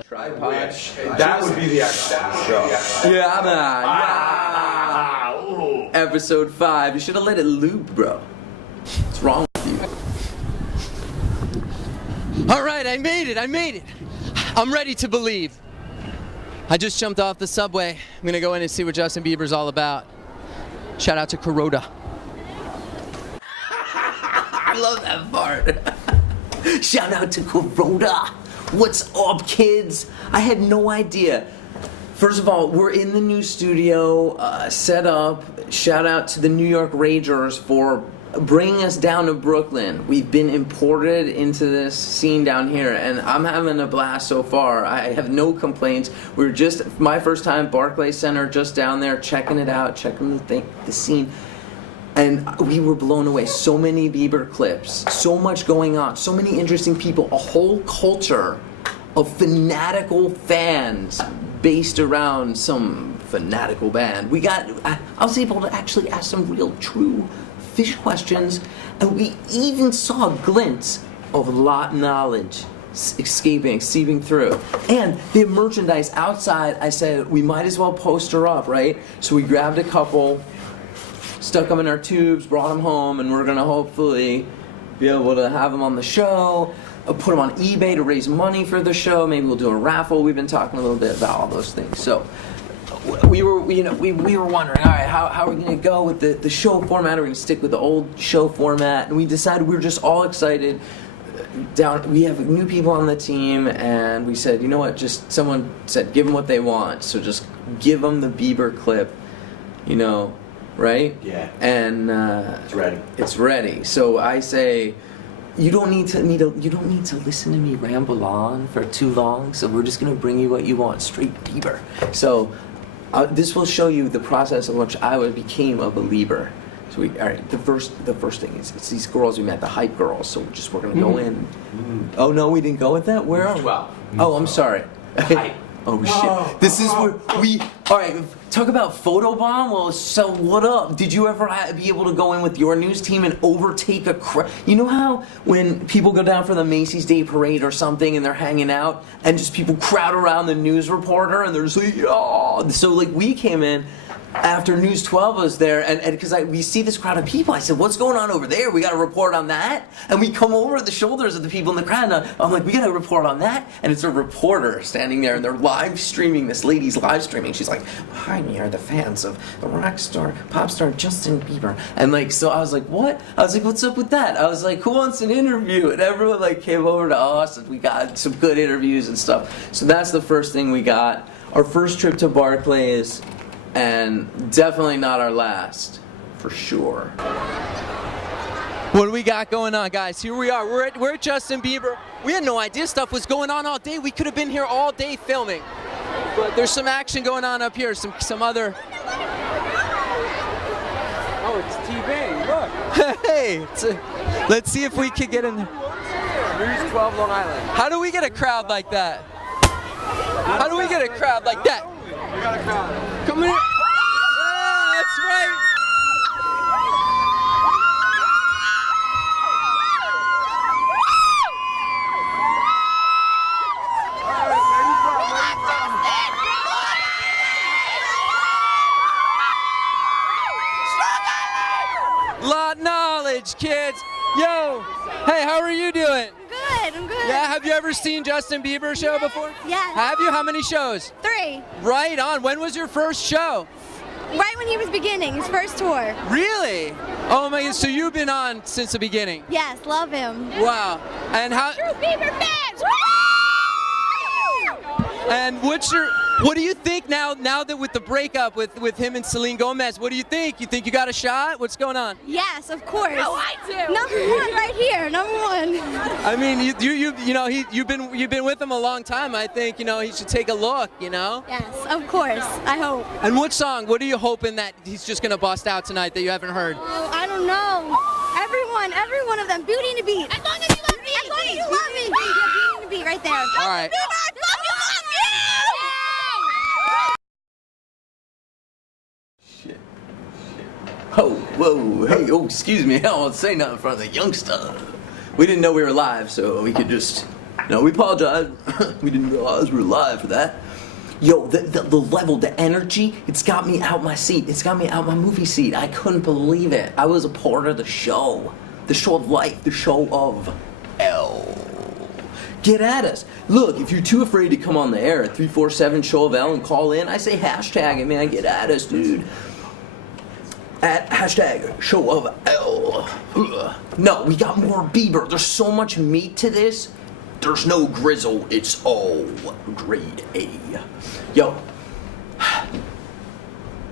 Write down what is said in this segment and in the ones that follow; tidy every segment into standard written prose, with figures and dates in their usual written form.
Tripod. That would be the actual show. Yeah, man. Yeah. Episode 5. You should have let it loop, bro. What's wrong with you? Alright, I made it. I'm ready to believe. I just jumped off the subway. I'm gonna go in and see what Justin Bieber's all about. Shout out to Kuroda. I love that part. Shout out to Kuroda. What's up, kids? I had no idea. First of all, we're in the new studio, set up. Shout out to the New York Ragers for bringing us down to Brooklyn. We've been imported into this scene down here, and I'm having a blast so far. I have no complaints. We're just, my first time, Barclays Center, just down there, checking it out, checking the scene. And we were blown away. So many Bieber clips, so much going on, so many interesting people, a whole culture of fanatical fans based around some fanatical band. I was able to actually ask some real, true fish questions, and we even saw a glint of a lot of knowledge seeping through. And the merchandise outside, I said, we might as well poster up, right? So we grabbed a couple, stuck them in our tubes, brought them home, and we're gonna hopefully be able to have them on the show, put them on eBay to raise money for the show. Maybe we'll do a raffle. We've been talking a little bit about all those things. So we were wondering, all right, how are we gonna go with the show format? Are we gonna stick with the old show format? And we decided we were just all excited. We have new people on the team, and we said, you know what? Someone said, give them what they want. So just give them the Bieber clip, you know. Right? Yeah. And it's ready. It's ready. So I say, you don't need to listen to me ramble on for too long. So we're just gonna bring you what you want, straight Bieber. So this will show you the process of which I became a believer. So all right. The first thing is it's these girls we met, the hype girls. So we're gonna go in. Mm-hmm. Oh no, we didn't go with that. Where are we? 12. Oh, I'm sorry. Hype. Oh shit! This is where we. All right, talk about photobomb. Well, so what up? Did you ever be able to go in with your news team and overtake a crowd? You know how when people go down for the Macy's Day Parade or something and they're hanging out and just people crowd around the news reporter and they're just like, oh. So like we came in after News 12 was there, and because we see this crowd of people, I said, what's going on over there? We got to report on that. And we come over the shoulders of the people in the crowd, and I'm like, we got to report on that. And it's a reporter standing there, and they're live streaming, this lady's live streaming. She's like, hi, we are the fans of the rock star, pop star Justin Bieber. And like, so I was like, what? I was like, what's up with that? I was like, who wants an interview? And everyone like came over to us, and we got some good interviews and stuff. So that's the first thing we got. Our first trip to Barclays, and definitely not our last, for sure. What do we got going on, guys? Here we are. We're at Justin Bieber. We had no idea stuff was going on all day. We could have been here all day filming. But there's some action going on up here. Some other. Oh, it's T-Bang, look. Hey, let's see if we can get in there. News 12 Long Island. How do we get a crowd like that? How do we get a crowd like that? We got a crowd. Come here. Yeah, that's right. Lot knowledge, kids. Yo, hey, how are you doing? I'm good. Yeah, have you ever seen Justin Bieber show before? Yes. Have you? How many shows? 3. Right on. When was your first show? Right when he was beginning, his first tour. Really? Oh my God, so you've been on since the beginning? Yes, love him. Wow. And how? True Bieber fans! Woo! And what do you think now that with the breakup with him and Selena Gomez, what do you think? You think you got a shot? What's going on? Yes, of course. Oh, I do. Number 1 right here, number 1. I mean, you've been with him a long time. I think, he should take a look, Yes, of course. I hope. And what song? What are you hoping that he's just gonna bust out tonight that you haven't heard? Oh, I don't know. Every one of them. Beauty and the Beat. As long as you love me. As long as you love me. Beauty and the Beat right there. All right. Oh, whoa, hey, oh, excuse me, I don't want to say nothing in front of the youngster. We didn't know we were live, so we could just No, we apologize. We didn't realize we were live for that. Yo, the level, the energy, it's got me out my seat. It's got me out my movie seat. I couldn't believe it. I was a part of the show. The show of life. The show of L. Get at us. Look, if you're too afraid to come on the air at 347 Show of L and call in, I say hashtag it, man. Get at us, dude. At hashtag Show of L. No, we got more Bieber. There's so much meat to this. There's no grizzle, it's all grade A. Yo,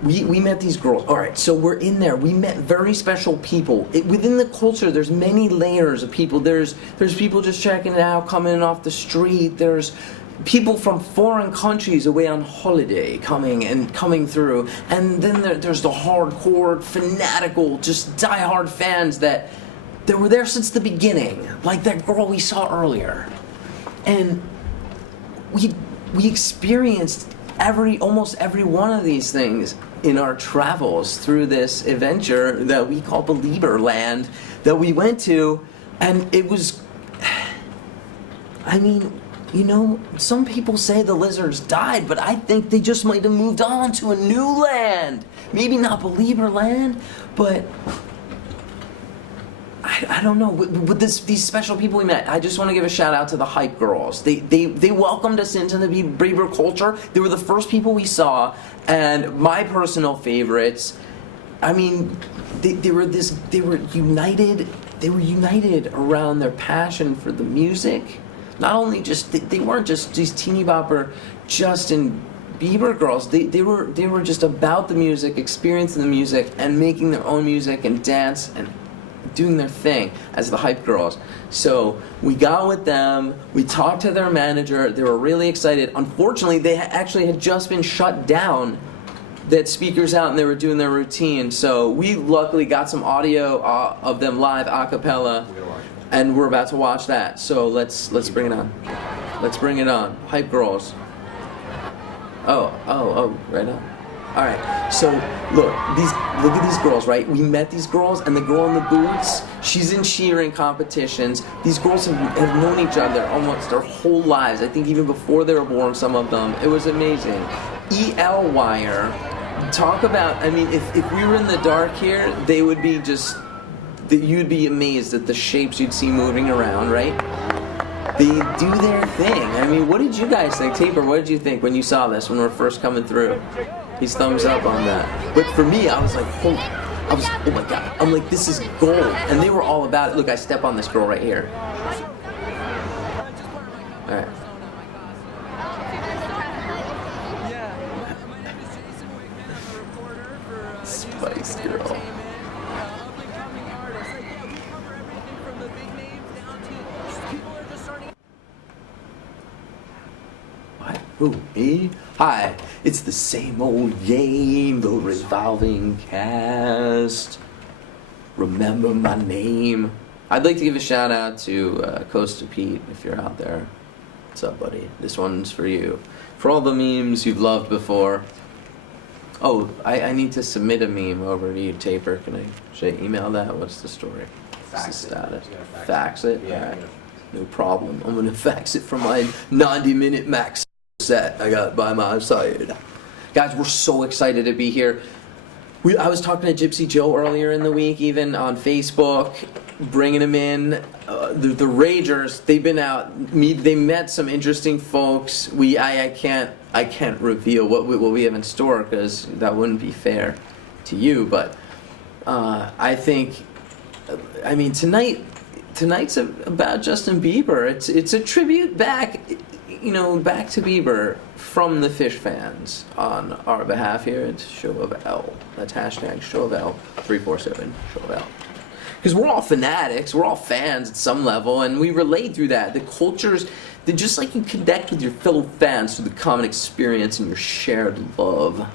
we met these girls. All right, so we're in there. We met very special people. Within the culture, there's many layers of people. There's people just checking it out, coming in off the street. There's people from foreign countries away on holiday coming through. And then there's the hardcore, fanatical, just diehard fans that were there since the beginning, like that girl we saw earlier. And we experienced almost every one of these things in our travels through this adventure that we call BEIBER land that we went to. And it was, I mean, you know, some people say the lizards died, but I think they just might have moved on to a new land. Maybe not BEIBER land, but I don't know. With these special people we met, I just want to give a shout out to the hype girls. They welcomed us into the BEIBER culture. They were the first people we saw, and my personal favorites. I mean, they were united. They were united around their passion for the music. Not only just they weren't just these teeny bopper Justin Bieber girls. They were just about the music, experiencing the music, and making their own music and dance and doing their thing as the hype girls. So we got with them, we talked to their manager, they were really excited. Unfortunately, they actually had just been shut down. They had speakers out and they were doing their routine. So we luckily got some audio of them live a cappella, and we're about to watch that. So let's bring it on. Let's bring it on. Hype girls. Oh, right on. All right, so look at these girls, right? We met these girls, and the girl in the boots, she's in cheering competitions. These girls have known each other almost their whole lives. I think even before they were born, some of them. It was amazing. EL Wire, talk about, I mean, if we were in the dark here, they would be just, you'd be amazed at the shapes you'd see moving around, right? They do their thing. I mean, what did you guys think? Taper, what did you think when you saw this, when we were first coming through? He's thumbs up on that. But for me, I was like, oh my God. I'm like, this is gold. And they were all about it. Look, I step on this girl right here. All right. Spice Girl. What? Ooh, me? Hi, it's the same old game, the revolving cast. Remember my name. I'd like to give a shout out to Costa Pete, if you're out there. What's up, buddy? This one's for you. For all the memes you've loved before. Oh, I need to submit a meme over to you, Taper. Should I email that? What's the story? What's the status? Fax it? Yeah. All right. No problem. I'm gonna fax it from my 90-minute max set I got by my side. Guys, we're so excited to be here. I was talking to Gypsy Joe earlier in the week, even on Facebook, bringing him in. The Ragers, they've been out. They met some interesting folks. I can't reveal what we have in store because that wouldn't be fair to you. But I think, I mean, tonight's about Justin Bieber. It's a tribute back to Bieber from the Fish fans on our behalf here. It's Show of L. That's hashtag Show of L, 347 Show of L. Because we're all fanatics, we're all fans at some level, and we relate through that. The cultures, they're just like you connect with your fellow fans through the common experience and your shared love.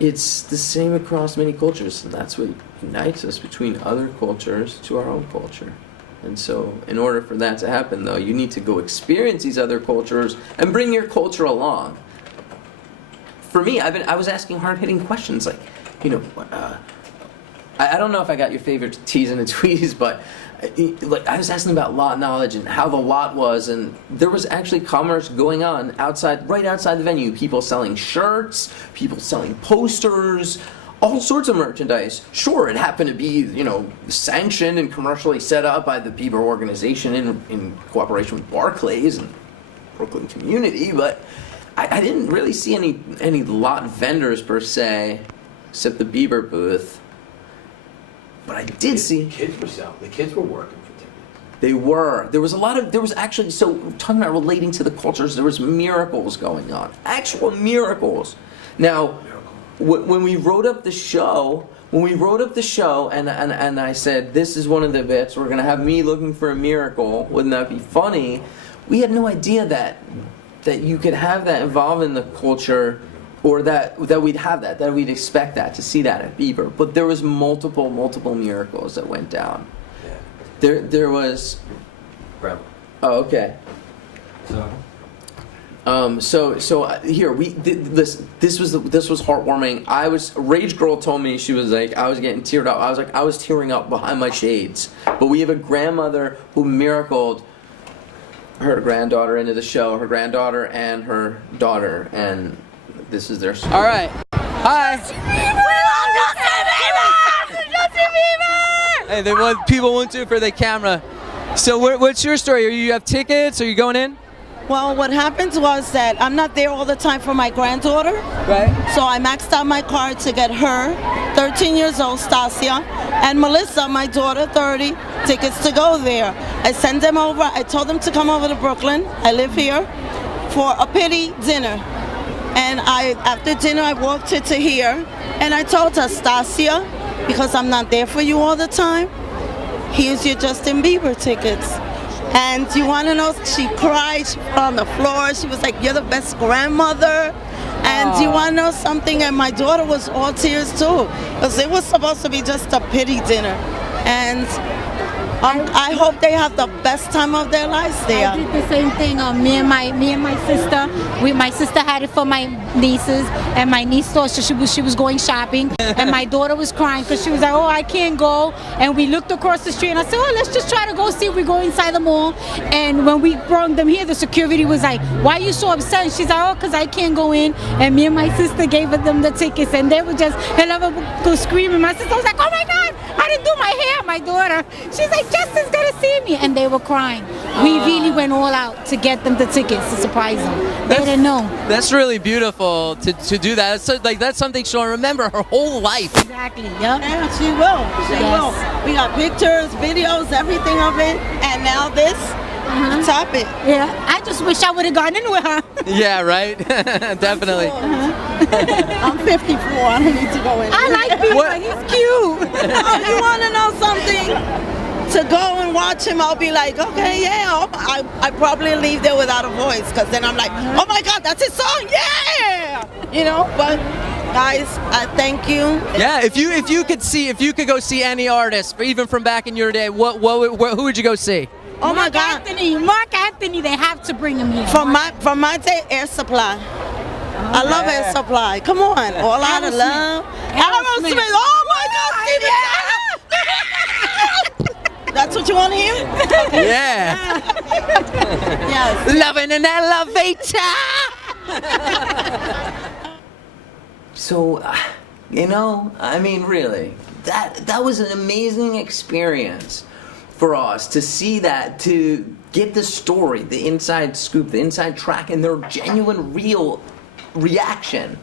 It's the same across many cultures, and that's what unites us between other cultures to our own culture. And so, in order for that to happen, though, you need to go experience these other cultures and bring your culture along. For me, I was asking hard-hitting questions like, I don't know if I got your favorite teas and tweets, but like I was asking about lot knowledge and how the lot was, and there was actually commerce going on outside, right outside the venue. People selling shirts, people selling posters, all sorts of merchandise. Sure, it happened to be, sanctioned and commercially set up by the BEIBER organization in cooperation with Barclays and Brooklyn community, but I didn't really see any lot vendors per se, except the BEIBER booth. But I did see Kids were selling. The kids were working for tickets. they were. There was actually, so talking about relating to the cultures, there was miracles going on. Actual miracles. Now, when we wrote up the show, and I said, this is one of the bits, we're going to have me looking for a miracle, wouldn't that be funny? We had no idea that you could have that involved in the culture, or that we'd have that we'd expect that, to see that at BEIBER. But there was multiple miracles that went down. Yeah. There was... Grandma. Oh, okay. So. Here this was heartwarming. Rage Girl told me, she was like, I was getting teared up. I was tearing up behind my shades. But we have a grandmother who miracled her granddaughter into the show, her granddaughter and her daughter, and this is their story. All right. Hi. Hey, people want to for the camera. So what's your story? You have tickets? Are you going in? Well, what happens was that I'm not there all the time for my granddaughter. Right. So I maxed out my card to get her, 13 years old, Stasia, and Melissa, my daughter, 30, tickets to go there. I sent them over. I told them to come over to Brooklyn. I live here, for a pity dinner. And after dinner, I walked her to here, and I told her, Stasia, because I'm not there for you all the time, here's your Justin Bieber tickets. And you want to know, she cried, she fell on the floor. She was like, you're the best grandmother. And you want to know something? And my daughter was all tears too, because it was supposed to be just a pity dinner. And I hope they have the best time of their lives there. I did the same thing. Me and my sister. My sister had it for my nieces, and my niece thought she was going shopping, and my daughter was crying because she was like, oh, I can't go. And we looked across the street, and I said, oh, let's just try to go see if we go inside the mall. And when we brought them here, the security was like, why are you so upset? And she's like, oh, because I can't go in. And me and my sister gave them the tickets, and they were just, and go screaming. My sister was like, oh my God, I didn't do my hair. My daughter, she's like, Justin's gonna see me, and they were crying. We really went all out to get them the tickets to surprise them. They didn't know. That's really beautiful to do that. That's something she'll remember her whole life. Exactly. Yep. Yeah, she will. She will. We got pictures, videos, everything of it, and now this. Top it. Yeah. I just wish I would have gone in with her. Yeah, right. Definitely. I'm 54. I don't need to go in. I like Bieber. He's cute. Oh, you want to know something? To go and watch him, I'll be like, okay, yeah. I probably leave there without a voice, because then I'm like, oh my God, that's his song, yeah. But guys, I thank you. Yeah, if you could go see any artist, even from back in your day, who would you go see? Oh my God. Mark Anthony, they have to bring him here. From my day, Air Supply. I love Air Supply. Come on, all out of love. Aerosmith. Oh my God, Steven. That's what you want to hear? Yeah. Yes. Love in an elevator. So, I mean, really, that was an amazing experience for us to see that, to get the story, the inside scoop, the inside track, and their genuine, real reaction.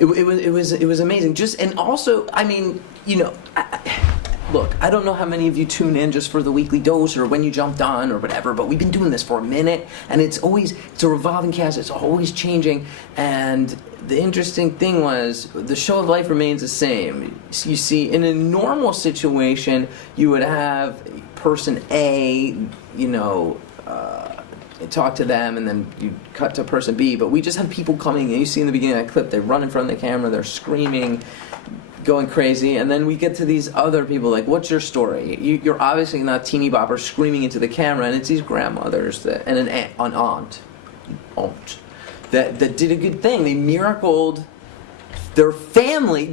It was amazing. And also, I mean, look, I don't know how many of you tune in just for the weekly dose or when you jumped on or whatever, but we've been doing this for a minute, and it's a revolving cast. It's always changing, and the interesting thing was the show of life remains the same. You see, in a normal situation, you would have person A, talk to them, and then you cut to person B, but we just have people coming, and you see in the beginning of that clip, they run in front of the camera, they're screaming, going crazy, and then we get to these other people like, what's your story? You're obviously not teeny bopper screaming into the camera, and it's these grandmothers and an aunt that did a good thing. They miracled their family.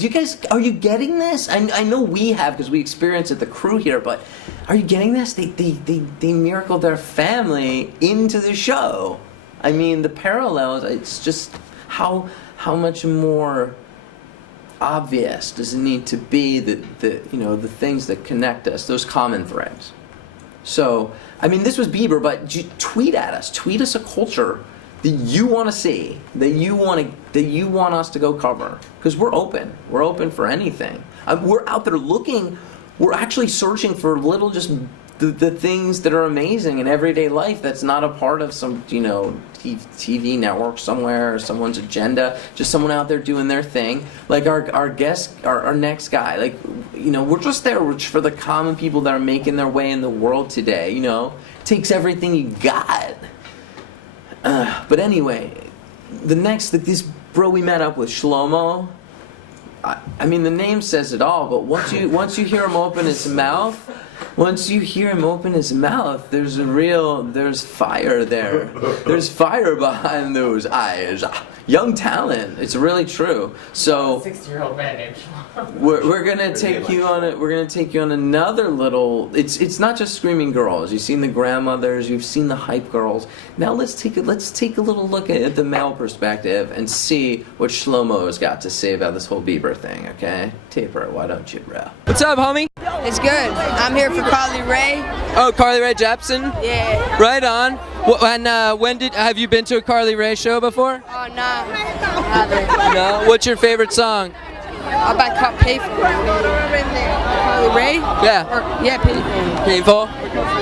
Are you getting this? I know we have because we experience it, the crew here, but are you getting this? They miracled their family into the show. I mean, the parallels, it's just how much more obvious does it need to be that the things that connect us, those common threads. So, I mean, this was Bieber, but tweet at us. Tweet us a culture that you want to see, that you want us to go cover, because we're open. We're open for anything. We're out there looking. We're actually searching for little just the things that are amazing in everyday life. That's not a part of some TV network somewhere or someone's agenda. Just someone out there doing their thing. Like our guest, our next guy. Like we're just there for the common people that are making their way in the world today. Takes everything you got. But anyway, this bro we met up with, Shlomo. I mean, the name says it all. But once you hear him open his mouth, there's fire there. There's fire behind those eyes. Young talent. It's really true. So 60-year-old man named Shlomo. We're gonna take you on another little. It's not just screaming girls. You've seen the grandmothers. You've seen the hype girls. Now let's take a little look at the male perspective and see what Shlomo's got to say about this whole Bieber thing. Okay, Taper, why don't you, bro? What's up, homie? It's good. I'm here for Carly Rae. Oh, Carly Rae Jepsen? Yeah. Right on. And have you been to a Carly Rae show before? Oh, no. Haven't. No? What's your favorite song? How about Pay for it? Carly Rae? Yeah. Yeah, Painful. Painful?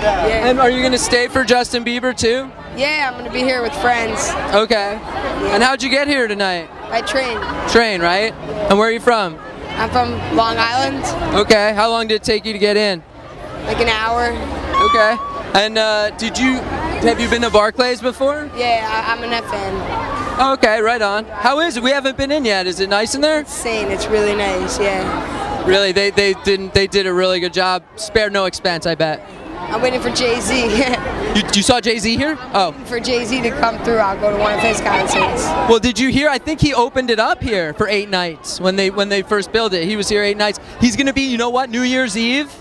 Yeah. And are you going to stay for Justin Bieber too? Yeah, I'm going to be here with friends. Okay. And how'd you get here tonight? I train. Train, right? And where are you from? I'm from Long Island. Okay. How long did it take you to get in? Like an hour. Okay. And have you been to Barclays before? Yeah, I'm an fan. Okay, right on. How is it? We haven't been in yet. Is it nice in there? Insane. It's really nice. Yeah. Really, they did a really good job. Spared no expense, I bet. I'm waiting for Jay-Z. You saw Jay-Z here? Oh. For Jay-Z to come through, I'll go to one of his concerts. Well, did you hear? I think he opened it up here for 8 nights when they first built it. He was here 8 nights. He's gonna be, you know what? New Year's Eve.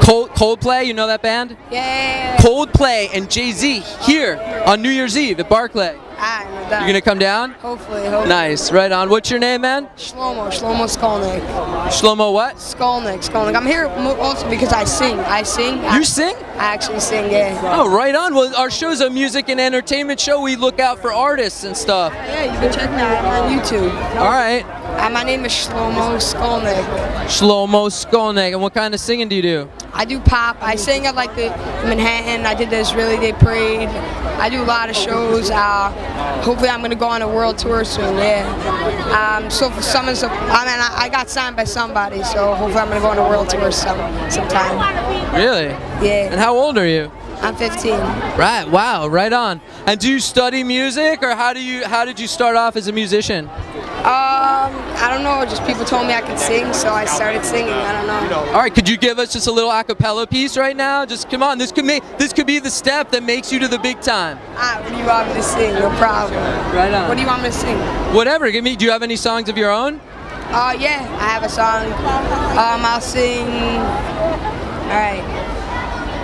Coldplay, you know that band? Yeah. Coldplay and Jay-Z here on New Year's Eve at Barclay. I know that. You gonna come down? Hopefully. Nice, right on. What's your name, man? Shlomo Skolnick. Shlomo what? Skolnick. I'm here also because I sing. You sing? I actually sing, yeah. Oh, right on. Well, our show's a music and entertainment show. We look out for artists and stuff. Yeah, you can check me out on YouTube. All right. My name is Shlomo Skolnick. Shlomo Skolnick. And what kind of singing do you do? I do pop. I sing at like the Manhattan. I did the Israeli Day Parade. I do a lot of shows. Hopefully I'm gonna go on a world tour soon. Yeah. So for I got signed by somebody. So hopefully I'm gonna go on a world tour sometime. Really? Yeah. And how old are you? I'm 15. Right. Wow. Right on. And do you study music, or how did you start off as a musician? I don't know. Just people told me I could sing, so I started singing. I don't know. All right. Could you give us just a little a cappella piece right now? Just come on. This could be the step that makes you to the big time. What do you want me to sing? No problem. Right on. What do you want me to sing? Whatever. Do you have any songs of your own? Yeah. I have a song. I'll sing. All right.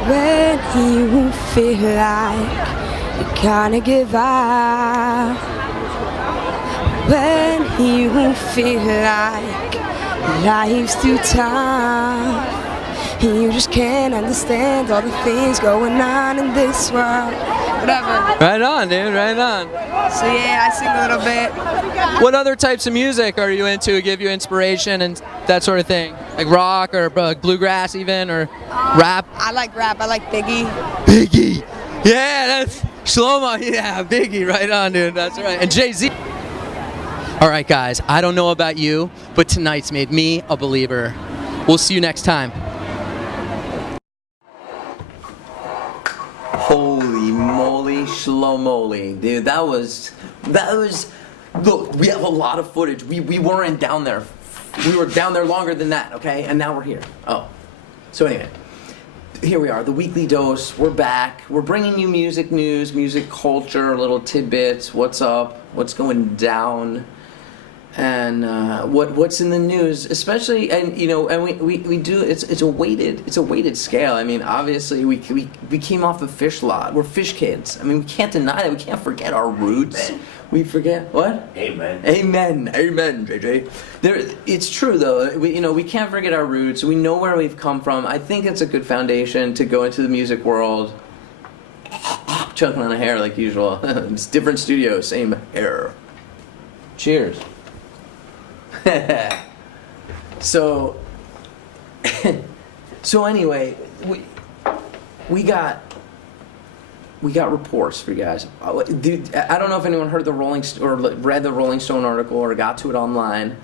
When you feel like you kinda give up, when you feel like life's too tough, and you just can't understand all the things going on in this world. Whatever. Right on, dude. Right on. So yeah, I sing a little bit. What other types of music are you into to give you inspiration and that sort of thing? Like rock or bluegrass even, or rap? I like rap. I like Biggie. Biggie. Yeah, that's Shlomo. Yeah, Biggie. Right on, dude. That's right. And Jay-Z. All right, guys. I don't know about you, but tonight's made me a believer. We'll see you next time. Holy moly, Shlomoly, dude, that was. Look, we have a lot of footage. We weren't down there. We were down there longer than that, okay? And now we're here. Oh, so anyway, here we are, the Weekly Dose. We're back. We're bringing you music news, music culture, little tidbits. What's up? What's going down? And what's in the news, especially, and you know, and we do, it's a weighted scale. I mean, obviously we came off a fish lot. We're fish kids. I mean, we can't deny it. We can't forget our roots. Amen. We forget what? Amen. Amen, JJ. It's true though. We can't forget our roots. We know where we've come from. I think it's a good foundation to go into the music world. Choking on a hair like usual. It's different studio, same hair. Cheers. So anyway, we got reports for you guys. Dude, I don't know if anyone heard or read the Rolling Stone article or got to it online,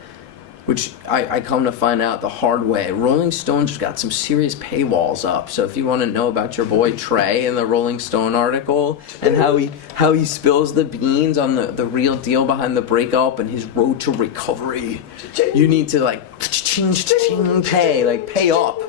which I come to find out the hard way. Rolling Stone just got some serious paywalls up. So if you want to know about your boy Trey in the Rolling Stone article and how he spills the beans on the real deal behind the breakup and his road to recovery, you need to pay up.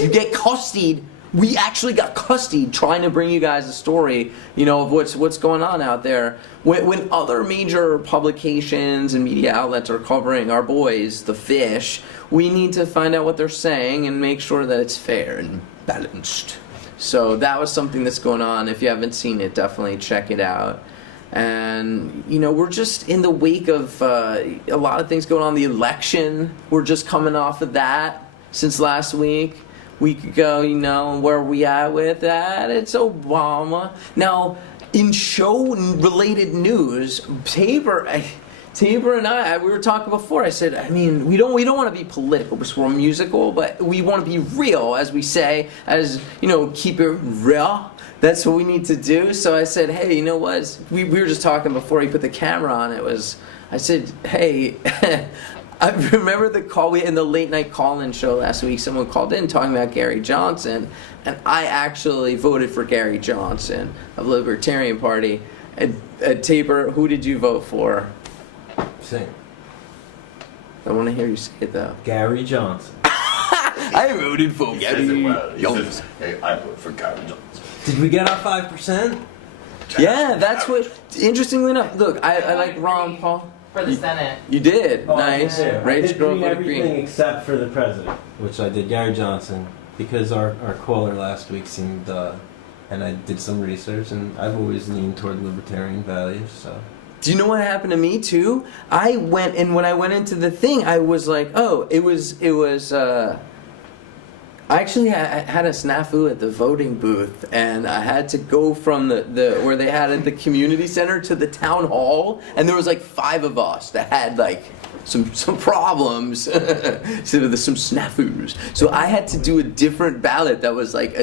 You get custodied. We actually got custodied trying to bring you guys a story, of what's going on out there. When other major publications and media outlets are covering our boys, the fish, we need to find out what they're saying and make sure that it's fair and balanced. So that was something that's going on. If you haven't seen it, definitely check it out. And, we're just in the wake of a lot of things going on. The election, we're just coming off of that since last week. Week ago, where we at with that? It's Obama. Now, in show-related news, Tabor and I, we were talking before. I said, I mean, we don't want to be political because we're musical, but we want to be real, as we say, keep it real. That's what we need to do. So I said, hey, you know what? We were just talking before he put the camera on. I said, hey. I remember the call in the late night call-in show last week. Someone called in talking about Gary Johnson, and I actually voted for Gary Johnson of the Libertarian Party. At Tabor, who did you vote for? Sing. I want to hear you say it though. Gary Johnson. I voted for Gary Johnson. Hey, I voted for Gary Johnson. Did we get our 5%? Yeah, that's what. Interestingly enough, look, I like Ron Paul. For the Senate. You did. Nice. I did Rage Grove voted everything green. except for the president, which I did Gary Johnson, because our caller last week seemed, and I did some research, and I've always leaned toward libertarian values, so. Do you know what happened to me too? I went, and when I went into the thing, I was like, oh, it was, I actually had a snafu at the voting booth, and I had to go from the where they had at the community center to the town hall, and there was like 5 of us that had like some problems, so there's some snafus. So I had to do a different ballot that was like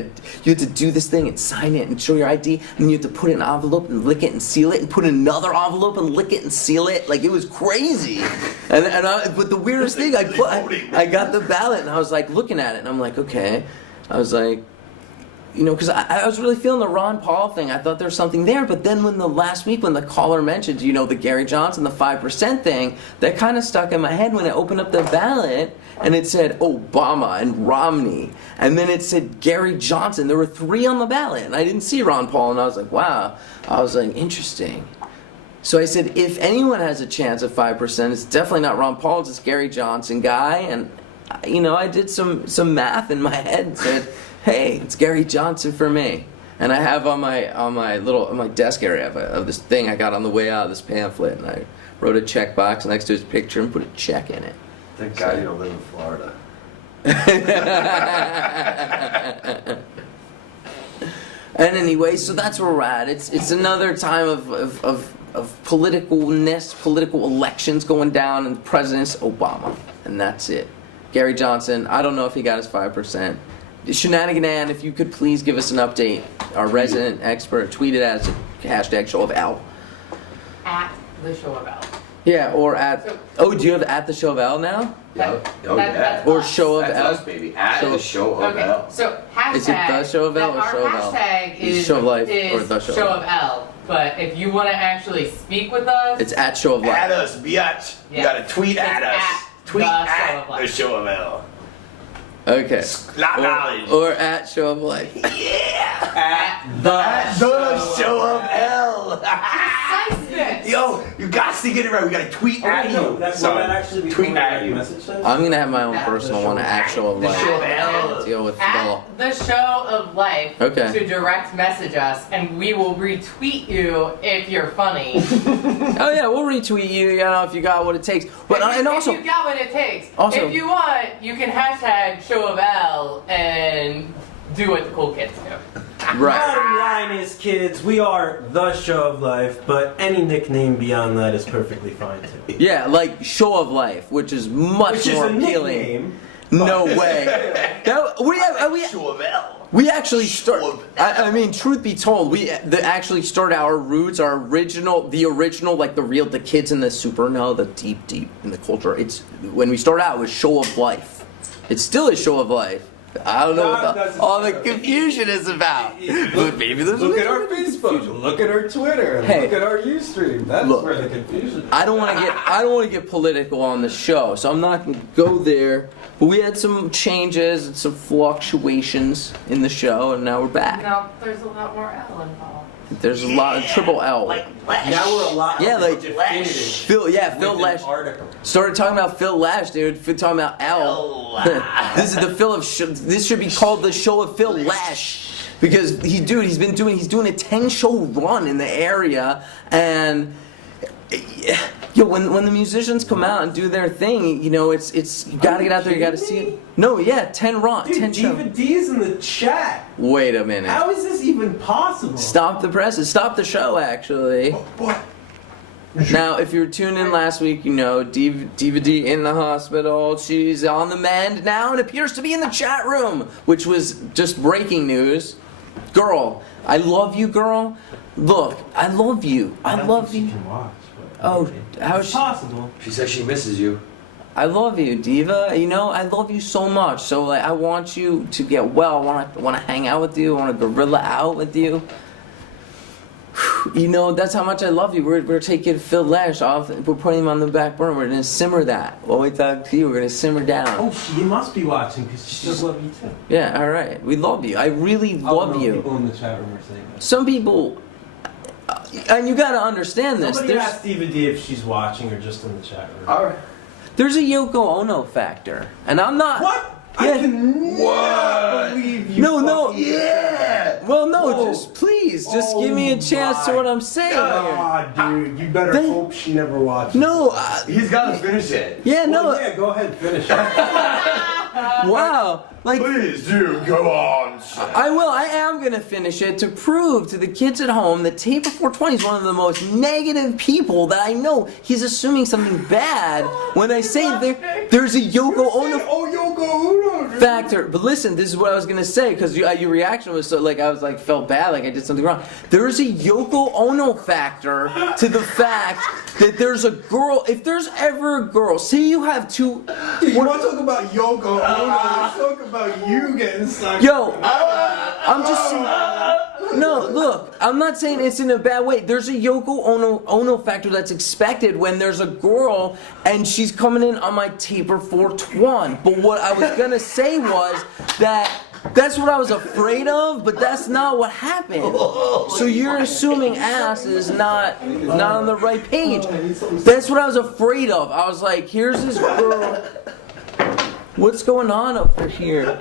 you had to do this thing and sign it and show your ID, and then you had to put an envelope and lick it and seal it, and put another envelope and lick it and seal it. Like it was crazy. But the weirdest thing, I got the ballot and I was like looking at it and I'm like, okay. I was like, because I was really feeling the Ron Paul thing. I thought there was something there, but then last week when the caller mentioned, the Gary Johnson, the 5% thing, that kind of stuck in my head when I opened up the ballot and it said Obama and Romney, and then it said Gary Johnson. There were 3 on the ballot, and I didn't see Ron Paul, and I was like, wow. I was like, interesting. So I said, if anyone has a chance of 5%, it's definitely not Ron Paul, it's this Gary Johnson guy, and I did some math in my head and said, hey, it's Gary Johnson for me. And I have on my desk area of this thing I got on the way out of this pamphlet, and I wrote a check box next to his picture and put a check in it. Thank God you don't live in Florida. And anyway, so that's where we're at. It's another time of politicalness, political elections going down, and the president's Obama, and that's it. Gary Johnson, I don't know if he got his 5%. Shenanigan, if you could please give us an update. Our resident expert tweeted at us hashtag show of L. At the show of L. Yeah, or at. Do you have at the show of L now? Yeah. That's Or us. show of That's L. us, baby. At the show of Okay, L. so hashtag. Is it the show of L or our show of L? hashtag is Show of Life is or the show of L. But if you want to actually speak with us, It's at show of life. At us, biatch. You Yeah. gotta tweet at us. Tweet the Show at of the Life. show of L. Okay. Not knowledge. Or at show of life. At the show of L. Preciseness. Yo, you got has to get it right. We gotta tweet at you. That's son. what that actually be Tweet at you. message then? I'm gonna have my own personal one, actual The show of life. L. Deal with At Bill. the show of life Okay. to direct message us, and we will retweet you if you're funny. Oh yeah, we'll retweet you. You know, if you got what it takes. But if and you, also, if you got what it takes. Also- if you want, you can hashtag show of L and do what the cool kids do. right. Bottom line is, kids, we are the show of life, but any nickname beyond that is perfectly fine too. Yeah, like Show of Life, which is much Which is more a appealing. nickname. No way. we Show of L. We actually start. I mean, truth be told, we actually start our roots, the original, like the kids in the super know the deep in the culture. It's when we start out with Show of Life. It's still a Show of Life. I don't know what all the confusion is about. But maybe there's Look at our Facebook. Look at our Twitter. Hey. Look at our Ustream. That's Look. where the confusion is. I don't want to get political on the show, so I'm not going to go there. But we had some changes and some fluctuations in the show, and now we're back. Now there's a lot more L involved. There's a lot of triple L. Like Lesh. Now we're a lot Yeah, more like definitive Phil with Lesh. an article. Started talking about Phil Lesh, dude. Talking about L. This is the Phil of. This should be called the show of Phil Lesh because he's doing a 10-show run in the area, and yo, when the musicians come out and do their thing, you know, it's you gotta get out there, you gotta see it. No, yeah, 10 run, Dude, 10 show. Diva D's in the chat. Wait a minute. How is this even possible? Stop the presses. Stop the show, actually. What? Now, if you were tuned in last week, you know Diva D in the hospital. She's on the mend now and appears to be in the chat room, which was just breaking news. Girl, I love you, girl. Look, I love you. I love you. She can watch, but Oh, how's it's she? possible. She says she misses you. I love you, Diva. You know, I love you so much. So, like, I want you to get well. I want to hang out with you. I want to gorilla out with you. You know, that's how much I love you. We're taking Phil Lesh off. We're putting him on the back burner. We're going to simmer that. While we talk to you, we're going to simmer down. Oh, she must be watching because she does love you too. Yeah, all right. We love you. I really love no, you. People in the chat room are saying that. Some people, and you got to understand this. Somebody asked Diva D if she's watching or just in the chat room. Alright. There's a Yoko Ono factor, and I'm not. What? Yeah. I can What? believe you. No. Yeah! Well, no, Whoa. just please, just give me a chance to what I'm saying here. God, dude, you better They- hope she never watches. No, He's gotta finish it. yeah, no. Well, yeah, go ahead, finish it. Wow, like Please, dude, go on. I will. I am gonna finish it to prove to the kids at home that Taper 420 is one of the most negative people that I know. He's assuming something bad when I say there's a Yoko Ono Oh, Yoko Ono. factor. But listen, this is what I was gonna say because your reaction was so like I was like felt bad, like I did something wrong. There is a Yoko Ono factor to the fact that there's a girl. If there's ever a girl, say you have two. Dude, you want to talk about Yoko Ono? Let's talk about you getting stuck. Yo, I'm just saying. No, look, I'm not saying it's in a bad way. There's a Yoko Ono factor that's expected when there's a girl and she's coming in on my Taper 420. But what I was gonna say was that's what I was afraid of, but that's not what happened. So you're assuming ass is not on the right page. That's what I was afraid of. I was like, here's this girl. What's going on over here?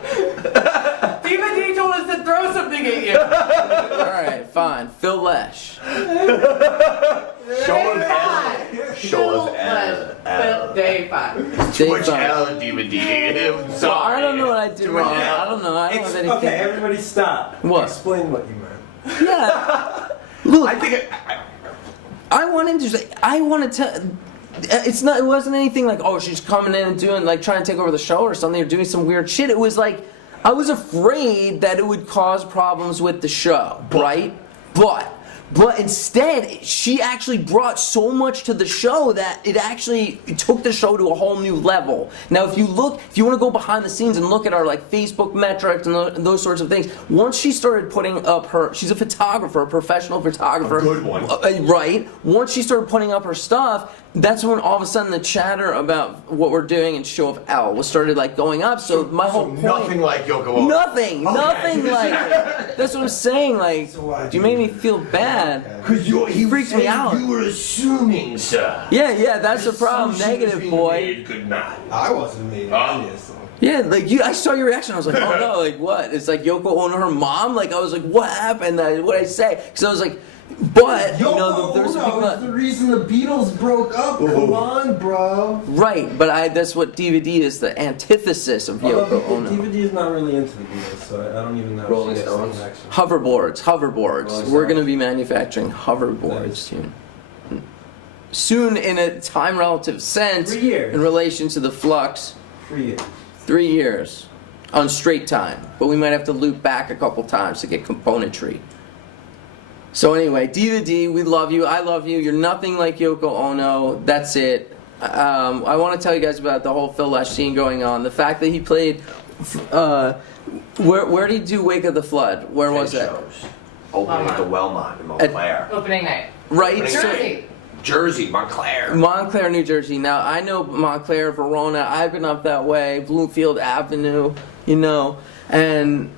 Diva D told us to throw something at you. Alright, fine. Phil Lesh. Show of L. Show of L. Day 5. Too much Day L in Diva D. I'm So sorry. I don't know what I did wrong. I don't know. I don't have anything. Okay, everybody stop. What? Explain what you meant. Yeah. Look, I think I want him to say, I want to tell. It wasn't anything like, oh, she's coming in and doing, like, trying to take over the show or something, or doing some weird shit. It was like, I was afraid that it would cause problems with the show, right? But instead, she actually brought so much to the show that it took the show to a whole new level. Now, if you want to go behind the scenes and look at our like Facebook metrics and those sorts of things, once she started putting up she's a photographer, a professional photographer. A good one. Right. Once she started putting up her stuff, that's when all of a sudden the chatter about what we're doing in Show of L was started like going up. So my whole point. nothing like Yoko Ono. Nothing like. That's what I'm saying. Like, you made me feel bad. mad. Because he freaked me out. You were assuming, sir. Yeah, that's the problem. Negative, boy. Good night. I wasn't mean. Obviously. Yeah, like I saw your reaction. I was like, oh no, like what? It's like Yoko Ono, her mom. Like I was like, what happened? What did I say? Because I was like, but Yoko you know, there's Ono is the reason the Beatles broke up. Come on, bro. Right, but that's what DVD is, the antithesis of Yoko Ono. DVD is not really into the Beatles, so I don't even know. Rolling if she Stones. gets some Hoverboards. We're going to be manufacturing hoverboards soon. Soon, in a time relative sense, 3 years. in relation to the flux. 3 years. 3 years on straight time, but we might have to loop back a couple times to get componentry. So anyway, DVD, we love you. I love you. You're nothing like Yoko Ono. That's it. I want to tell you guys about the whole Phil Lesh scene going on. The fact that he played. Where did he do Wake of the Flood? Where was that? Opening at the Wellmont in Montclair. Opening night. Right. Jersey, Montclair. Montclair, New Jersey. Now, I know Montclair, Verona. I've been up that way, Bloomfield Avenue, you know, and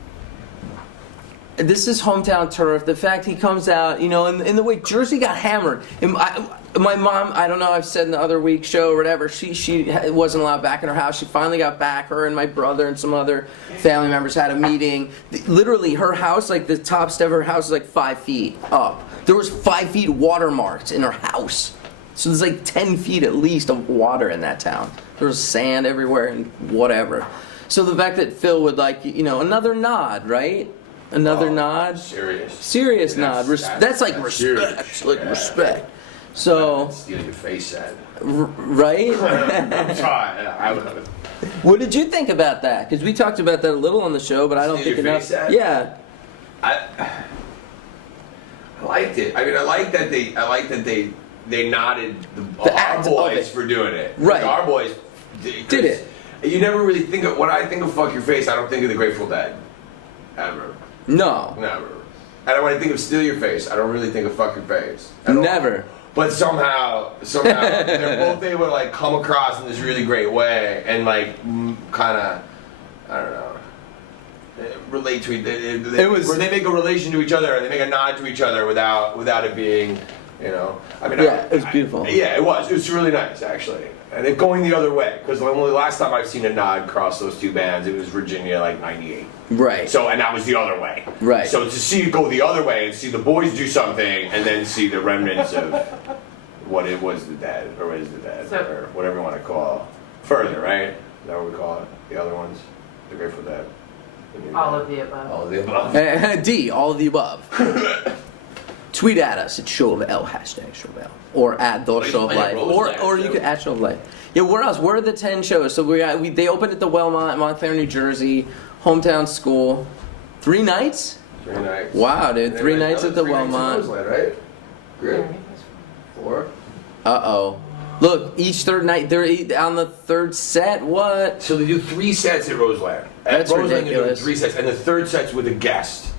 this is hometown turf. The fact he comes out, you know, in the way Jersey got hammered. And my mom, I don't know, I've said in the other week show or whatever, she wasn't allowed back in her house. She finally got back. Her and my brother and some other family members had a meeting. Literally, her house, like the top step of her house is like 5 feet up. There was 5 feet watermarked in her house. So there's like 10 feet at least of water in that town. There was sand everywhere and whatever. So the fact that Phil would like, you know, another nod, right? Another nod. Serious nod. That's like respect. Like respect. So. Stealing your face, Sad. Right? I'm sorry. I would have it. What did you think about that? Because we talked about that a little on the show, but I don't think enough. Yeah. I liked it. I mean, I like that they nodded our boys for doing it. Right. Our boys did it. You never really think of, when I think of Fuck Your Face, I don't think of the Grateful Dead. Ever. No. Never. And when I think of Steal Your Face, I don't really think of Fuck Your Face. Never. But somehow they're both able to like come across in this really great way and like kind of, I don't know, relate to where they make a relation to each other and they make a nod to each other without it being, you know. I mean, yeah, it was beautiful. Yeah, it was. It was really nice actually. And it going the other way, because the only last time I've seen a nod cross those two bands, it was Virginia, like '98. Right. So, and that was the other way. Right. So to see it go the other way and see the boys do something, and then see the remnants of what it was the Dead, or is the Dead, or whatever you want to call further, right? Is that what we call it? The other ones, the Grateful Dead. All of the above. All of the above. D, all of the above. Tweet at us at Show of L, hashtag Show of L, or at The Show of Life, or you could at Show of Life. Yeah, where else? Where are the 10 shows? So they opened at the Wellmont, Montclair, New Jersey, hometown school. 3 nights? 3 nights. Wow, dude, 3 nights at the Wellmont. Roseland, right? Great. 4. Uh-oh. Look, each third night, they're on the third set, what? So they do 3 sets at Roseland. That's at Roseland, ridiculous. They do 3 sets, and the third set's with a guest.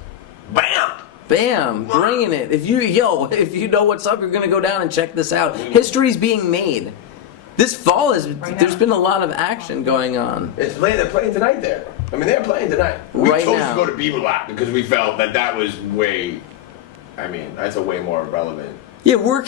Bam! Bam, bringing it. If you know what's up, you're gonna go down and check this out. History's being made. This fall there's been a lot of action going on. They're playing tonight there. I mean, they're playing tonight. We chose to go to BEIBER Lap because we felt that was way. I mean, that's a way more relevant. Yeah, we're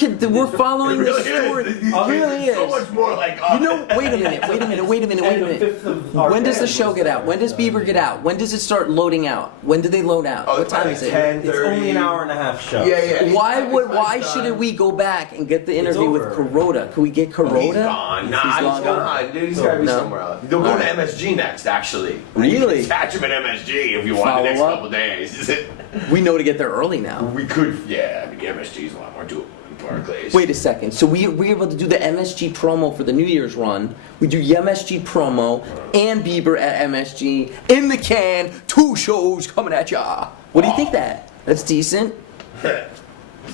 following the story. It really is. So much more like us. You know, wait a minute. When does the show get out? When does BEIBER get out? When does it start loading out? When do they load out? Oh, what time is it? 10:30. It's only an hour and a half show. Yeah. Why shouldn't we go back and get the interview with Kuroda? Can we get Kuroda? He's gone. Nah, he's gone. Dude, he's gotta be somewhere else. They'll go to MSG next, actually. Really? Catch him at MSG if you want the next couple days. We know to get there early now. We could, yeah. I mean, MSG's a lot more doable. Barclays. Wait a second. So we're able to do the MSG promo for the New Year's run. We do MSG promo and BEIBER at MSG in the can. 2 shows coming at ya. What do you think that? That's decent.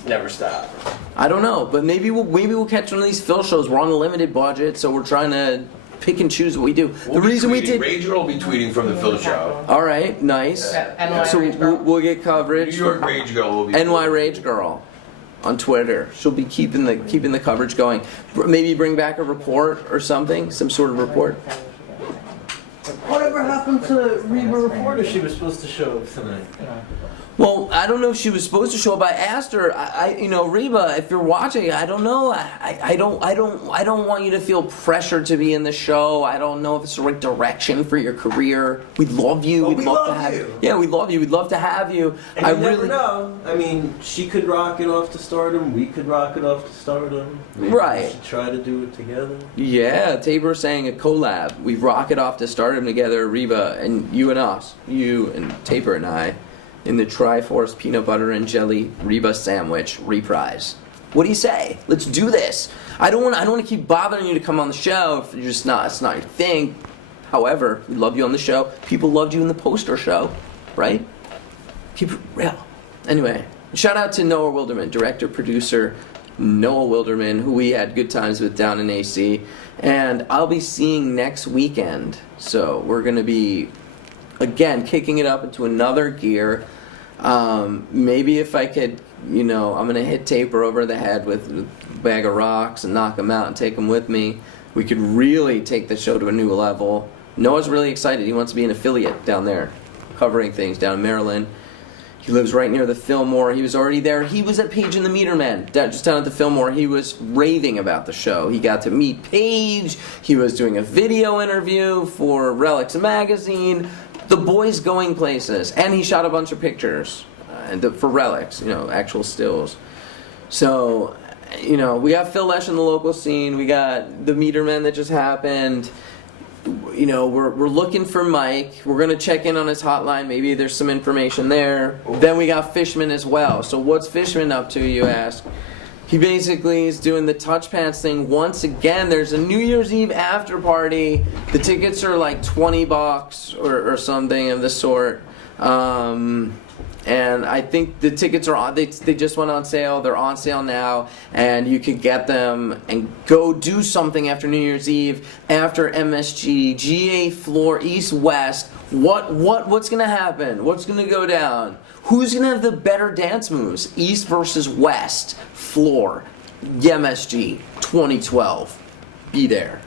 Never stop. I don't know, but maybe we'll catch one of these Phil shows. We're on a limited budget, so we're trying to pick and choose what we do. Rage Girl will be tweeting from the Phil show. All right, nice. NY So Rage Girl. we'll get coverage. New York Rage Girl will be. NY Rage Girl. On Twitter, she'll be keeping the coverage going. Maybe bring back a report or something, some sort of report. Whatever happened to Reba Reporter she was supposed to show tonight? Well, I don't know if she was supposed to show up. I asked her, Reba, if you're watching, I don't know. I don't want you to feel pressure to be in the show. I don't know if it's the right direction for your career. We love you. We'd love to have you. Yeah, we love you. We'd love to have you. And you never know. I mean, she could rock it off to stardom. We could rock it off to stardom. Maybe right. We should try to do it together. Yeah, Tabor saying a collab. We rock it off to stardom together, Reba, and you and us. You and Tabor and I. In the Triforce Peanut Butter and Jelly Reba Sandwich reprise. What do you say? Let's do this. I don't want to keep bothering you to come on the show if you're just not. It's not your thing. However, we love you on the show. People loved you in the poster show, right? Keep it real. Anyway, shout out to Noah Wilderman, director, producer Noah Wilderman, who we had good times with down in AC, and I'll be seeing next weekend. So we're gonna be, again, kicking it up into another gear. Maybe if I could, I'm going to hit Tabor over the head with a bag of rocks and knock him out and take him with me. We could really take the show to a new level. Noah's really excited. He wants to be an affiliate down there, covering things down in Maryland. He lives right near the Fillmore. He was already there. He was at Paige and the Meter Man, just down at the Fillmore. He was raving about the show. He got to meet Paige. He was doing a video interview for Relics Magazine. The boy's going places, and he shot a bunch of pictures for Relics, actual stills. So, we got Phil Lesh in the local scene. We got the Meter Men that just happened. We're looking for Mike. We're gonna check in on his hotline. Maybe there's some information there. Then we got Fishman as well. So what's Fishman up to, you ask? He basically is doing the Touch Pants thing once again. There's a New Year's Eve after party. The tickets are like $20 or something of the sort. And I think the tickets are on. They just went on sale. They're on sale now, and you could get them and go do something after New Year's Eve, after MSG, GA floor, East West. What's gonna happen? What's gonna go down? Who's gonna have the better dance moves? East versus West floor, MSG 2012. Be there,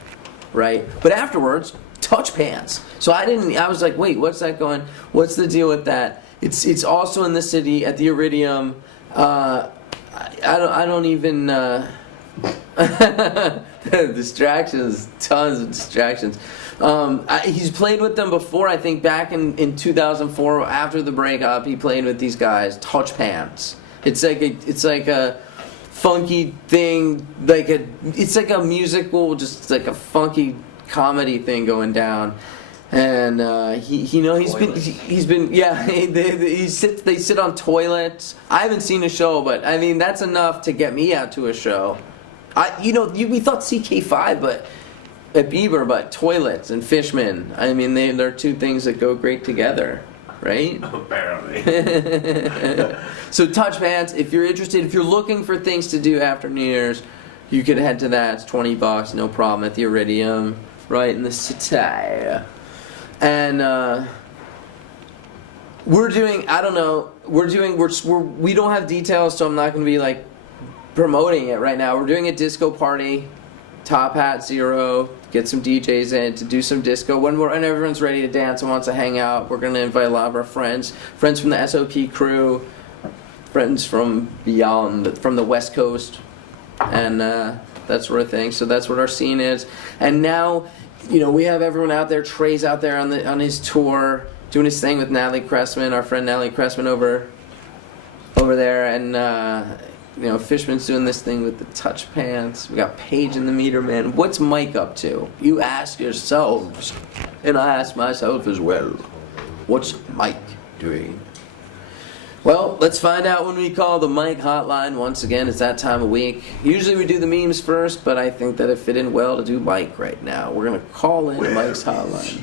right? But afterwards, Touch Pants. So I was like, wait, what's that going? What's the deal with that? It's also in the city at the Iridium. I don't even distractions, tons of distractions. He's played with them before. I think back in 2004 after the breakup, he played with these guys. Touch Pants. It's like a funky thing. It's like a musical, just like a funky comedy thing going down. And they sit on toilets. I haven't seen a show, but I mean that's enough to get me out to a show. We thought CK5, but at BEIBER, but toilets and Fishman. I mean they're two things that go great together, right? Apparently. So Touch Pants, if you're interested, if you're looking for things to do after New Year's, you could head to that. It's $20, no problem, at the Iridium, right in the city. And we don't have details, so I'm not going to be like promoting it right now. We're doing a disco party, Top Hat Zero, get some DJs in to do some disco. When everyone's ready to dance and wants to hang out, we're going to invite a lot of our friends from the SOP crew, friends from beyond, from the West Coast, and that sort of thing. So that's what our scene is. And now, we have everyone out there. Trey's out there on his tour, doing his thing with Natalie Cressman, our friend Natalie Cressman over there, and Fishman's doing this thing with the Touch Pants. We got Paige and the Meter Man. What's Mike up to? You ask yourselves, and I ask myself as well. What's Mike doing? Well, let's find out when we call the Mike hotline. Once again, it's that time of week. Usually we do the memes first, but I think that it fit in well to do Mike right now. We're going to call in Mike's hotline.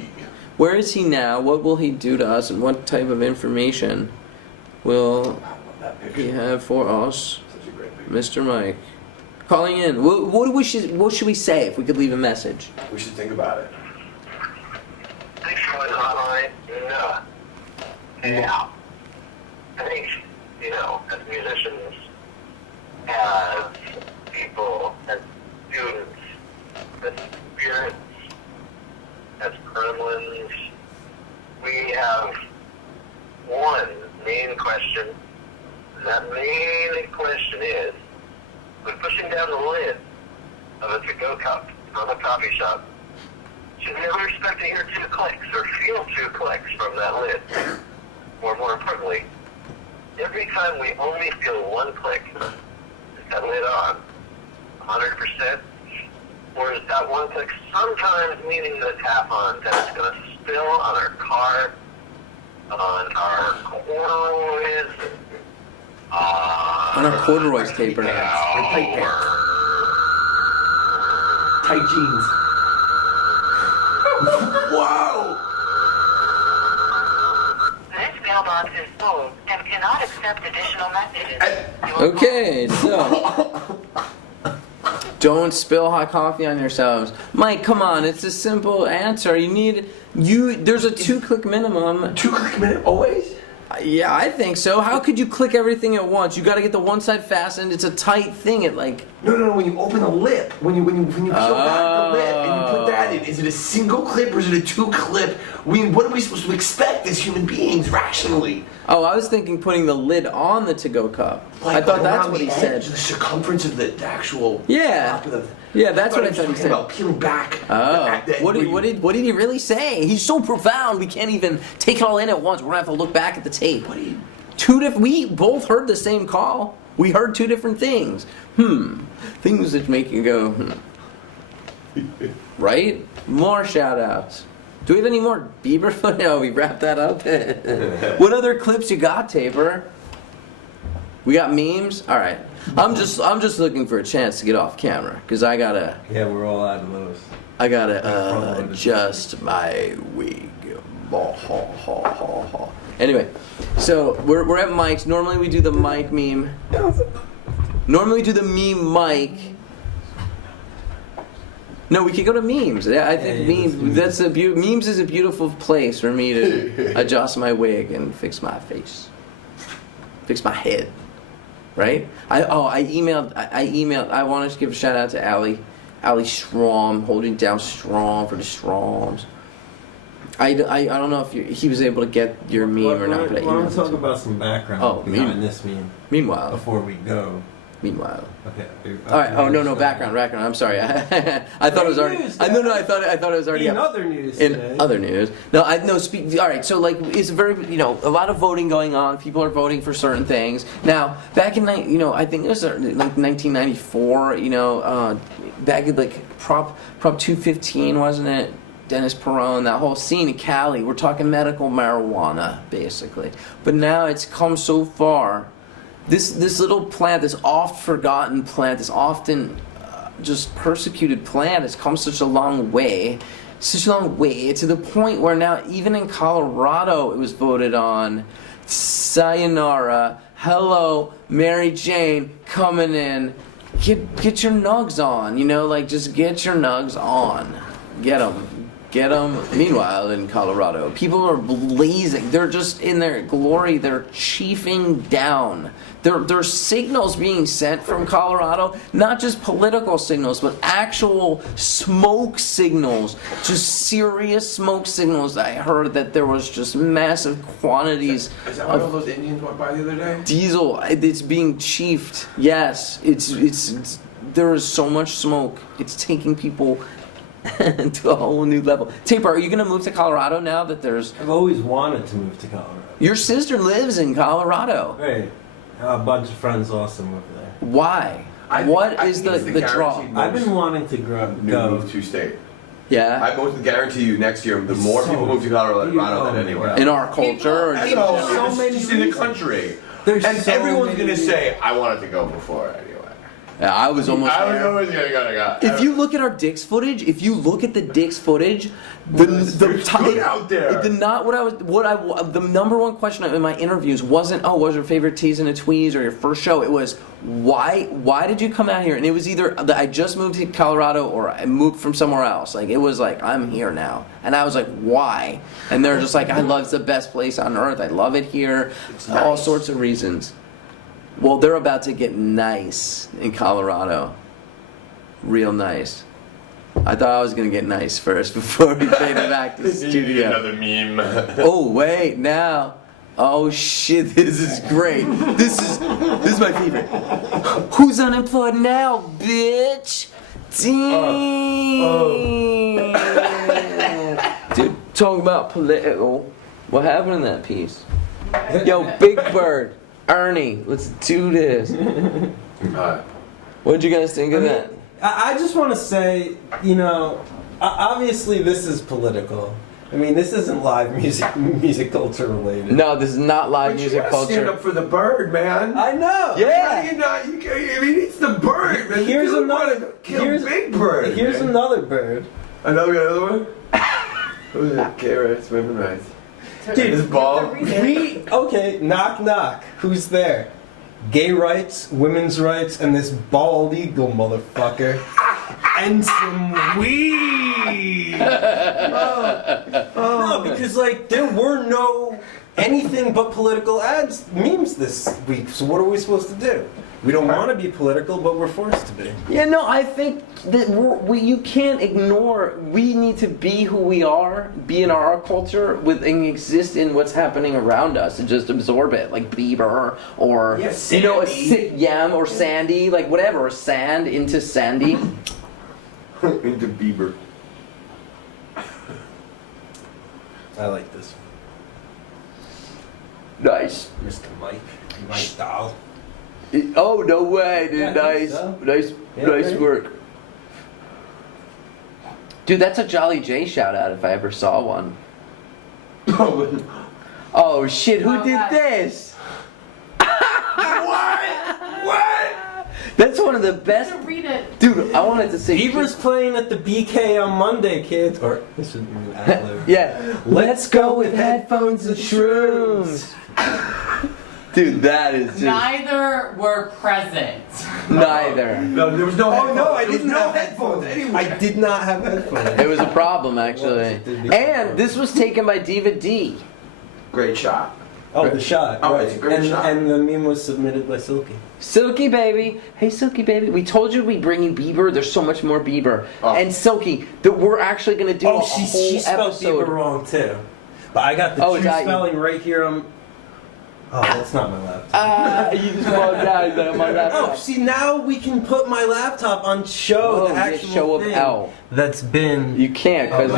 Where is he now? What will he do to us? And what type of information will he have for us? Mr. Mike. Calling in. What should we say if we could leave a message? We should think about it. Thanks for the hotline. Yeah. I think, as musicians, as people, as students, as spirits, as gremlins, we have one main question. And that main question is, when pushing down the lid of a to-go cup from a coffee shop, should we ever expect to hear 2 clicks or feel 2 clicks from that lid? Or more importantly, every time we only feel 1 click, is that lid on 100%? Or is that 1 click sometimes meaning the tap on that it's going to spill on our car, on our corduroys, On our corduroys taper. Tight jeans. Whoa! This mailbox is full and cannot accept additional messages. Okay, so don't spill hot coffee on yourselves. Mike, come on, it's a simple answer. There's a 2-click minimum. 2-click minimum always? Yeah, I think so. How could you click everything at once? You got to get the one side fastened. It's a tight thing. It like No. When you open the lip, when you peel back the lip and you put that in, is it a single clip or is it a 2-clip? What are we supposed to expect as human beings rationally? Oh, I was thinking putting the lid on the to-go cup. I thought that's what he said. The circumference of the actual. Yeah. Top of the, Yeah, that's what I thought he said. About peeling back. Oh, what did he really say? He's so profound. We can't even take it all in at once. We're gonna have to look back at the tape. We both heard the same call. We heard 2 different things. Things that make you go, right? More shout-outs. Do we have any more Bieber footage? Oh, we wrapped that up. What other clips you got, Taper? We got memes? All right. I'm just looking for a chance to get off camera because I gotta. Yeah, we're all out of those. I gotta adjust my wig. Anyway, so we're at Mike's. Normally we do the Mike meme. Normally we do the meme Mike. No, we could go to memes. I think memes. Memes is a beautiful place for me to adjust my wig and fix my face, fix my head. Right? I emailed. I wanted to give a shout out to Ali Shroom, holding down strong for the Shrooms. I don't know if he was able to get your meme or not. But I want to talk about some background behind this meme. Meanwhile, before we go. Meanwhile. Okay. All right. Oh no, background. I'm sorry. I thought it was already. I thought it was already. In other news. In other news. No, All right. So it's very a lot of voting going on. People are voting for certain things. Now back in I think it was like 1994. Back in Prop 215, wasn't it? Dennis Perone, that whole scene in Cali. We're talking medical marijuana basically. But now it's come so far. This little plant, this oft-forgotten plant, this often just persecuted plant has come such a long way to the point where now even in Colorado it was voted on. Sayonara, hello, Mary Jane coming in. Get your nugs on, just get your nugs on. Get them. Meanwhile, in Colorado, people are blazing. They're just in their glory. They're chiefing down. There's signals being sent from Colorado, not just political signals, but actual smoke signals, just serious smoke signals. I heard that there was just massive quantities Is that why all those Indians walked by the other day? Diesel. It's being chiefed. Yes, it's there is so much smoke. It's taking people to a whole new level. Taper, are you going to move to Colorado now that there's... I've always wanted to move to Colorado. Your sister lives in Colorado. Right. A bunch of friends also moved there. Why? What is the draw? I've been wanting to go. Move to state. Yeah. I most guarantee you next year, the more people move to Colorado than anywhere else. In our culture? Or so many in the country. Everyone's going to say, I wanted to go before anyway. Yeah, I was always going to go. If you look at our Dick's footage, the number one question in my interviews wasn't, what was your favorite tease in a tweeze or your first show? It was, why did you come out here? And it was either that I just moved to Colorado or I moved from somewhere else. It was like, I'm here now. And I was like, why? And they're just like, I love it's the best place on earth. I love it here. All sorts of reasons. Well, they're about to get nice in Colorado. Real nice. I thought I was going to get nice first before we faded back to the studio. Another meme. Oh, wait, now. Oh shit, this is great. This is my favorite. Who's unemployed now, bitch? Damn. Dude, talking about political. What happened in that piece? Yo, Big Bird, Ernie, let's do this. What did you guys think of that? I just want to say, you know, obviously this is political. I mean, this isn't live music culture related. No, this is not live music culture. Stand up for the bird, man. I know. Yeah. I mean, it's the bird, man. Here's another. Big Bird. Here's another bird. Another one. Who's that? Gay rights, women rights. Dude, this ball. Okay, knock knock. Who's there? Gay rights, women's rights, and this bald eagle motherfucker. And some weed. No, because like there were no anything but political memes this week. So what are we supposed to do? We don't want to be political, but we're forced to be. Yeah, no, I think that you can't ignore. We need to be who we are, be in our culture, and exist in what's happening around us, and just absorb it, like Bieber or you know, Yam or Sandy, like whatever, sand into Sandy. Into Bieber. I like this. Nice, Mr. Mike Dahl. Oh no way, dude! Yeah, nice, so. nice Right? work, dude. That's a Jolly J shout out if I ever saw one. Oh shit! Who did this? What? That's one of the best. Read it. Dude, I wanted to say. Bieber's playing at the BK on Monday, kids. Or this is Yeah. Let's go with headphones and shrooms. Dude, that is just. Neither were present. Neither. No, there was no headphones. no, I There was didn't no have headphones anyway. I did not have headphones. It was a problem, actually. And this was taken by Diva D. Great shot. Oh, the shot. Oh, right. it's a great and, shot. And the meme was submitted by Silky. Silky baby. Hey, Silky baby. We told you we'd bring you Bieber. There's so much more Bieber. Oh. And Silky, that we're actually going to do a whole she spelled episode. Bieber wrong, too. But I got the true spelling right here on... Oh, that's not my laptop. You just apologize that I'm on laptop. Oh, see, now we can put my laptop on show, the actual show of thing L. That's been... You can't, because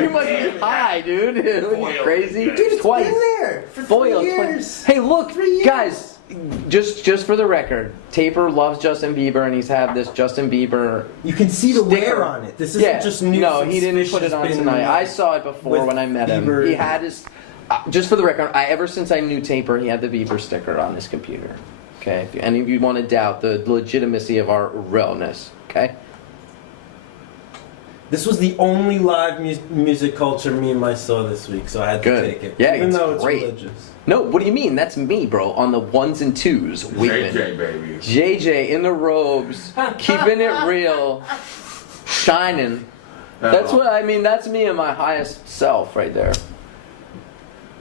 you must be high, dude. Are you crazy? Dude, it's been there for 3 years. Hey, look, guys, just for the record, Taper loves Justin Bieber, and he's had this Justin Bieber. You can see the sticker. wear on it. This isn't just new. No, he didn't put it on tonight. I saw it before when I met him. Bieber. He had his. Just for the record, ever since I knew Taper, he had the Bieber sticker on his computer. Okay, if any of you want to doubt the legitimacy of our realness, okay. This was the only live music culture meme I saw this week, so I had to take it. Yeah, even it's though it's great. religious. No, what do you mean? That's me, bro, on the ones and twos. JJ, baby. JJ in the robes, keeping it real, shining. That's what I mean. That's me in my highest self right there.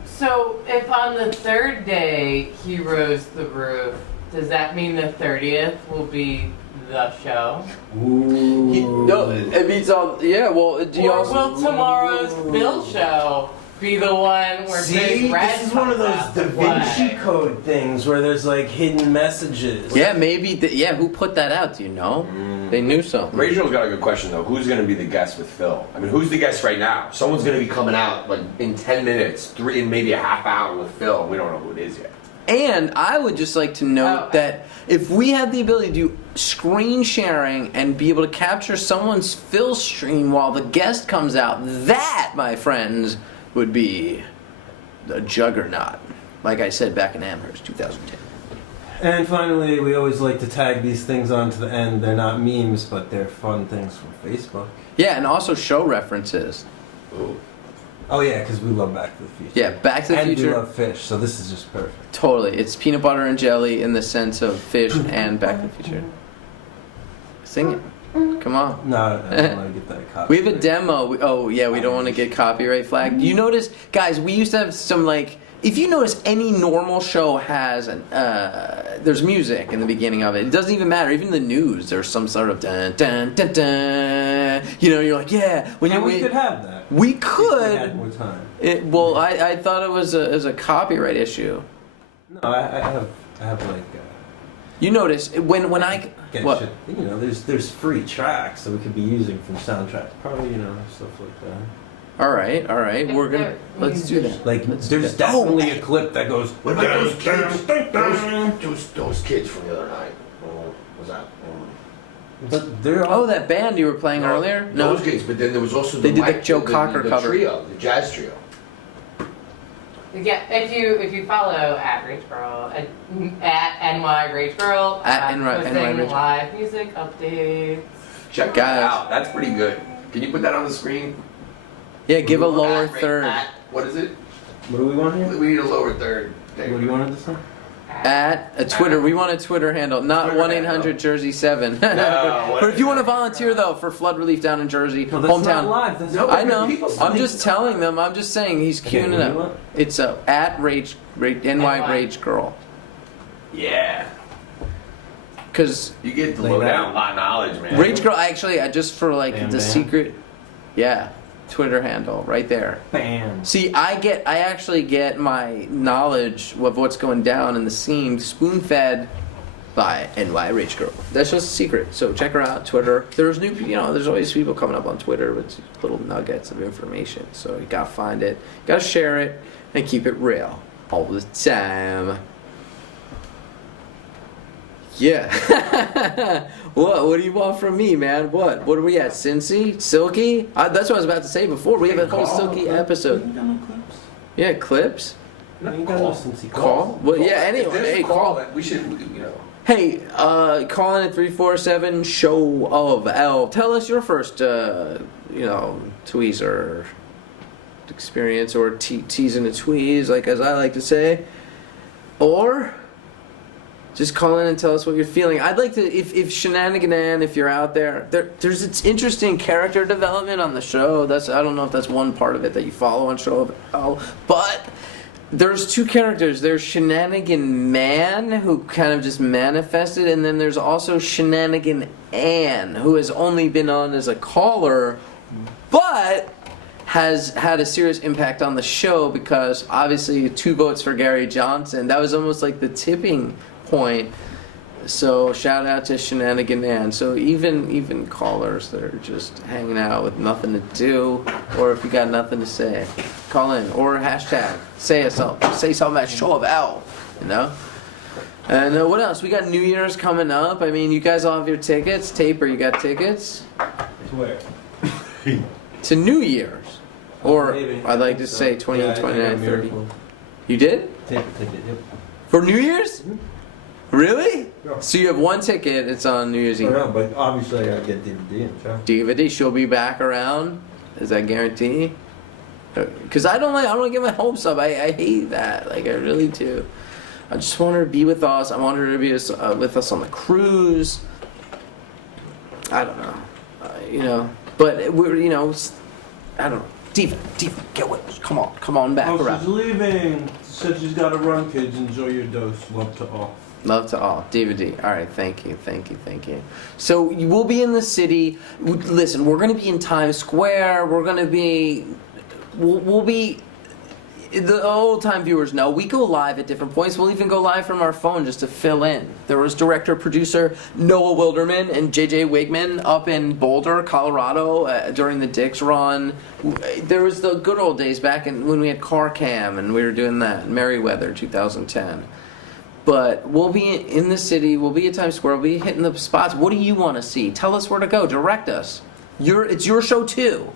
So, if on the third day he rose the roof, does that mean the 30th will be the show? Ooh. No, it means all. Yeah, well, do you Or also? will tomorrow's Bill show be the one where Big Red this is one of those Da Vinci Code things where there's like hidden messages. Yeah, maybe. Yeah, who put that out? Do you know? They knew something. Rachel's got a good question though. Who's going to be the guest with Phil? I mean, who's the guest right now? Someone's going to be coming out like in 10 minutes, in maybe a half hour with Phil. We don't know who it is yet. And I would just like to note that if we had the ability to do screen sharing and be able to capture someone's Phil stream while the guest comes out, that, my friends, would be the juggernaut. Like I said back in Amherst, 2010. And finally, we always like to tag these things onto the end. They're not memes, but they're fun things from Facebook. Yeah, and also show references. Ooh. Oh yeah, because we love Back to the Future. Yeah, Back to the and Future. we love fish, so this is just perfect. Totally. It's peanut butter and jelly in the sense of fish and Back to the Future. Sing it. Come on. No, I don't want to get that copy. We have a demo. We don't want to get copyright flagged. You notice, guys, we used to have some, like, if you notice any normal show has, there's music in the beginning of it. It doesn't even matter. Even the news, there's some sort of dun, dun, dun, dun. You know, you're like, yeah. We could have that. We If we could. had more time. Well, I thought it was a copyright issue. No, I have like. You notice when I Get what? shit. You know, there's free tracks that we could be using from soundtracks. Probably, you know, stuff like that. All right. We're gonna let's do that. Like, Let's do there's that. definitely a clip that goes. What about those kids? Those kids from the other night. What was that? But they're all. Oh, that band you were playing earlier? No. Those kids, but then there was also They did the Mike- Joe Cocker the cover. trio, the jazz trio. Yeah, if you follow at Rage Girl at NY Rage Girl At NY posting Rage. live music updates. Check Guys. that out. That's pretty good. Can you put that on the screen? Yeah, give a lower At- third. What is it? What do we want here? We need a lower third. What do you want it to say? At a Twitter, we want a Twitter handle, not Twitter 1-800-Jersey-7. No, But if you want to volunteer though for flood relief down in Jersey, No, that's hometown. not live. That's No, I know. people I'm just telling them. I'm just saying he's Okay, queuing what it do you up. want? It's at NY Rage Girl. Yeah. Cause You get the Like lowdown that? lot knowledge, man. Rage Girl, actually, I just for like Bam, the bam. secret, yeah, Twitter handle right there. Bam. See, I actually get my knowledge of what's going down in the scene spoon-fed by NY Rage Girl. That's just a secret. So check her out, Twitter. There's there's always people coming up on Twitter with little nuggets of information. So you gotta find it, gotta share it, and keep it real all the time. Yeah. What do you want from me, man? What are we at? Cincy? Silky? That's what I was about to say before. We have a whole Silky episode. You got no clips? Yeah, clips. You got no Cincy Call? Well, yeah, anyway. If there's Hey, a call it. We should, Hey, call in at 347 show of L. Tell us your first, tweezer experience, or tease and a tweeze, like as I like to say. Or just call in and tell us what you're feeling. I'd like to, if Shenaniganan, if you're out there's it's interesting character development on the show. I don't know if that's one part of it that you follow on Show of L, but there's two characters. There's Shenanigan Man, who kind of just manifested, and then there's also Shenanigan Ann, who has only been on as a caller, but has had a serious impact on the show because obviously 2 votes for Gary Johnson. That was almost like the tipping point. So shout out to Shenanigan Ann. So even callers that are just hanging out with nothing to do, or if you got nothing to say, call in, or hashtag say something at Show of L, you know. And what else? We got New Year's coming up. I mean, you guys all have your tickets. Taper, you got tickets? To where? To New Year's. Or Maybe. I'd like to say 20, Yeah, I think 29, I'm 30. Miracle. You did? Ticket, yep. For New Year's? Really? Yeah. So you have one ticket, it's on New Year's I Eve. know, but obviously I gotta get DVD and show. DVD, she'll be back around. Is that guarantee? Because I don't get my hopes up. I hate that. Like, I really do. I just want her to be with us. I want her to be with us on the cruise. I don't know. But we're, I don't know. Diva, get with us. Come on back Oh, around. she's leaving. Said she's gotta run, kids. Enjoy your dose. Love to all. Love to all. DVD. All right, thank you. So we'll be in the city. Listen, we're going to be in Times Square. We're going to be... We'll be... The old-time viewers know, we go live at different points. We'll even go live from our phone just to fill in. There was director-producer Noah Wilderman and J.J. Wigman up in Boulder, Colorado during the Dix run. There was the good old days back when we had Car Cam and we were doing that. Merriweather, 2010. But we'll be in the city, we'll be at Times Square, we'll be hitting the spots. What do you want to see? Tell us where to go, direct us. It's your show too.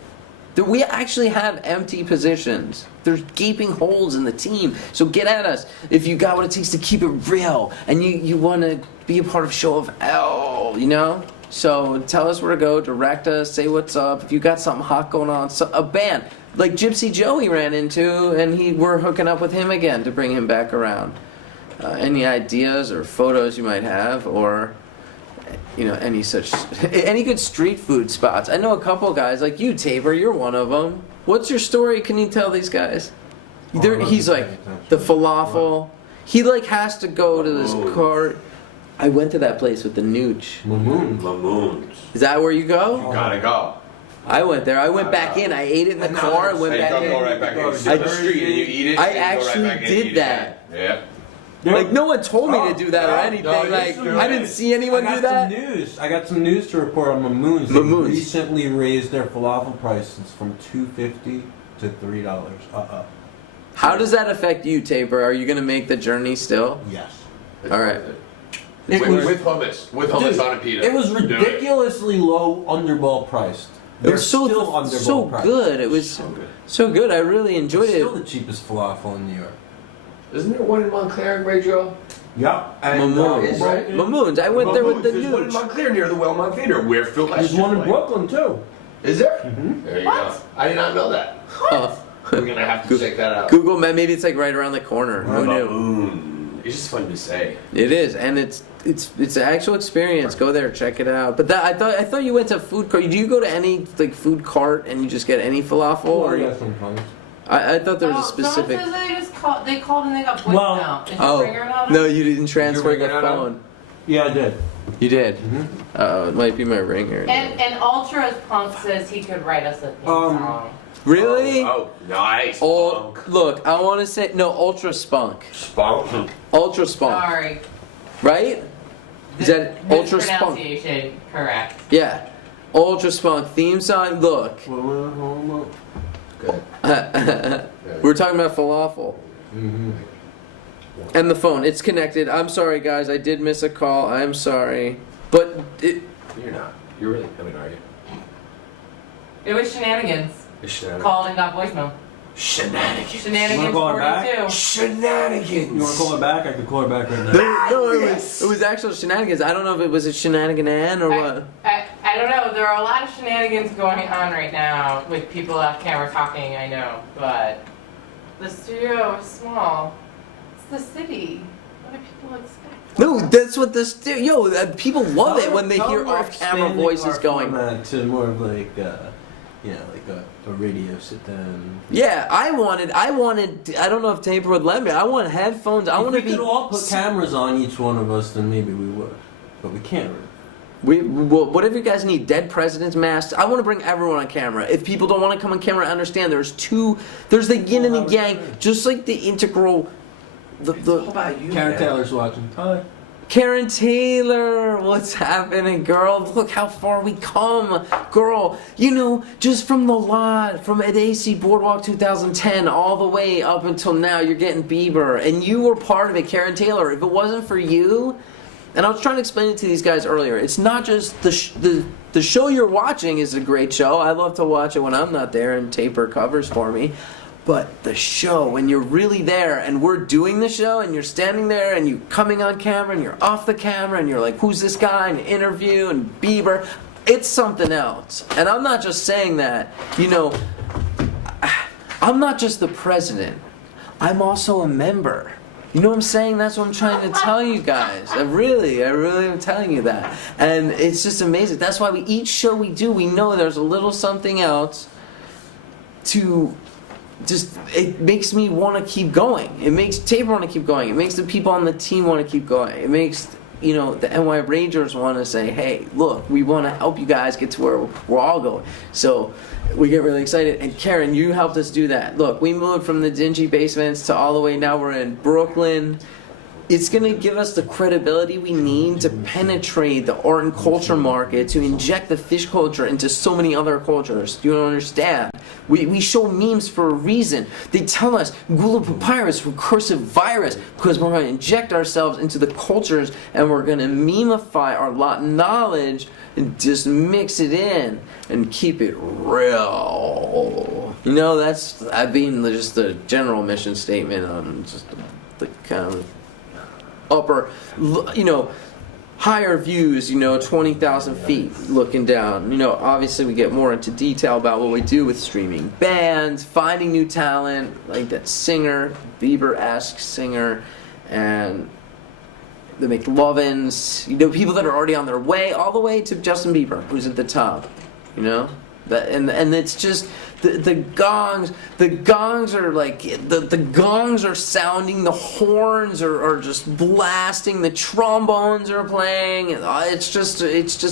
We actually have empty positions. There's gaping holes in the team. So get at us. If you got what it takes to keep it real and you want to be a part of Show of L, So tell us where to go, direct us, say what's up. If you got something hot going on, a band like Gypsy Joe he ran into, and we're hooking up with him again to bring him back around. Any ideas or photos you might have, or any good street food spots? I know a couple guys like you, Tabor. You're one of them. What's your story? Can you tell these guys? He's like the falafel. He has to go to this cart. I went to that place with the nooch. Lamoons. Is that where you go? You gotta go. I went there. I went back in. I ate it in the car and went back in. Don't go right back in. You sit on the street and you eat it. I and you go right actually back in and did eat it that. again. Like no one told me to do that or anything. I didn't see anyone do that. I got some news to report on Mamoons. They recently raised their falafel prices from $2.50 to $3. How does that affect you, Tabor? Are you gonna make the journey still? Yes. All right. With hummus on a pita. It was ridiculously low, underball priced. It was so good. It was so good. I really enjoyed it. Still the cheapest falafel in New York. Isn't there one in Montclair, Rachel? Yeah. Mamoons. Right? Mamoons. I went there with the There's one in nooch. Montclair near the Wellmont Theater where Phil There's one in Brooklyn too. Is there? There you go. I did not know that. We're gonna have to check that out. Google, man. Maybe it's like right around the corner. Who knew? It's just fun to say. It is, and it's an actual experience. Go there, check it out. But I thought you went to food court. Do you go to any like food cart and you just get any falafel? Or sometimes. I thought there was a specific. Someone says they called and they got voicemail. Is your ringer not on? No, you didn't transfer the phone. Yeah, I did. You did? It might be my ringer. And Ultra's Punk says he could write us a theme song. Really? Oh, nice. Look, I want to say no. Ultra Spunk. Spunk. Ultra Spunk. Sorry. Right? Is that Ultra Spunk? Pronunciation correct. Yeah. Ultra Spunk theme song. Look. Good. We're talking about falafel. And the phone. It's connected. I'm sorry, guys. I did miss a call. I'm sorry. But You're not. You're really. I mean, are you? It was shenanigans. Called and got voicemail. Shenanigans. Shenanigans 42. Shenanigans. You want to call her back? I can call her back right now. No, it was actual shenanigans. I don't know if it was a shenanigan or what. I don't know. There are a lot of shenanigans going on right now with people off camera talking, I know. But the studio is small. It's the city. What do people expect? No, that's what people love it when they hear off-camera voices going. To more of like, like a radio sit down. Yeah, I wanted. I don't know if Tabor would let me. I want headphones. I want to be. If we could all put cameras on each one of us, then maybe we would. But we can't. Whatever you guys need, dead presidents, masks. I want to bring everyone on camera. If people don't want to come on camera, I understand. There's the yin and the yang, just like the integral. How about you? Karen Taylor's watching. Hi. Karen Taylor, what's happening, girl? Look how far we come, girl. Just from the lot, from at AC Boardwalk 2010 all the way up until now, you're getting BEIBER, and you were part of it, Karen Taylor. If it wasn't for you, and I was trying to explain it to these guys earlier, it's not just the show you're watching is a great show. I love to watch it when I'm not there, and Tabor covers for me. But the show, when you're really there and we're doing the show and you're standing there and you're coming on camera and you're off the camera and you're like, who's this guy? And interview and BEIBER, it's something else. And I'm not just saying that. I'm not just the president. I'm also a member. You know what I'm saying? That's what I'm trying to tell you guys. I really am telling you that. And it's just amazing. That's why each show we do, we know there's a little something else to... it makes me want to keep going. It makes Tabor want to keep going. It makes the people on the team want to keep going. It makes the NY Rangers want to say, hey, look, we want to help you guys get to where we're all going. So we get really excited. And Karen, you helped us do that. Look, we moved from the dingy basements to all the way, now we're in Brooklyn. It's going to give us the credibility we need to penetrate the art and culture market, to inject the fish culture into so many other cultures. You don't understand. We show memes for a reason. They tell us Gula Papyrus, recursive virus, because we're going to inject ourselves into the cultures and we're going to memify our Latin knowledge and just mix it in and keep it real. That's just the general mission statement on just the kind of upper, higher views, 20,000 feet looking down. Obviously we get more into detail about what we do with streaming bands, finding new talent, like that singer, Bieber-esque singer, and the McLovins, people that are already on their way, all the way to Justin Bieber, who's at the top, and it's just the gongs are like the gongs are sounding, the horns are just blasting, the trombones are playing. It's just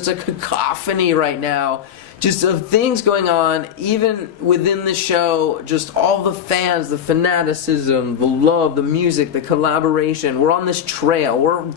a cacophony right now. just of things going on, even within the show, just all the fans, the fanaticism, the love, the music, the collaboration. We're on this trail. We're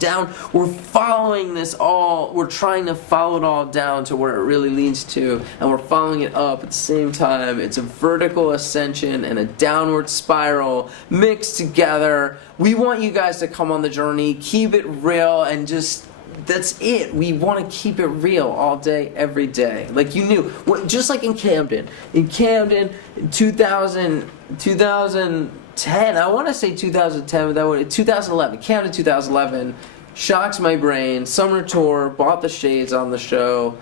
following this all. We're trying to follow it all down to where it really leads to, and we're following it up at the same time. It's a vertical ascension and a downward spiral mixed together. We want you guys to come on the journey, keep it real, and just that's it. We want to keep it real all day, every day. Like you knew, just like in Camden. In 2010, I want to say 2010, but that would 2011. Camden 2011. Shocks my brain. Summer tour. Bought the shades on the show.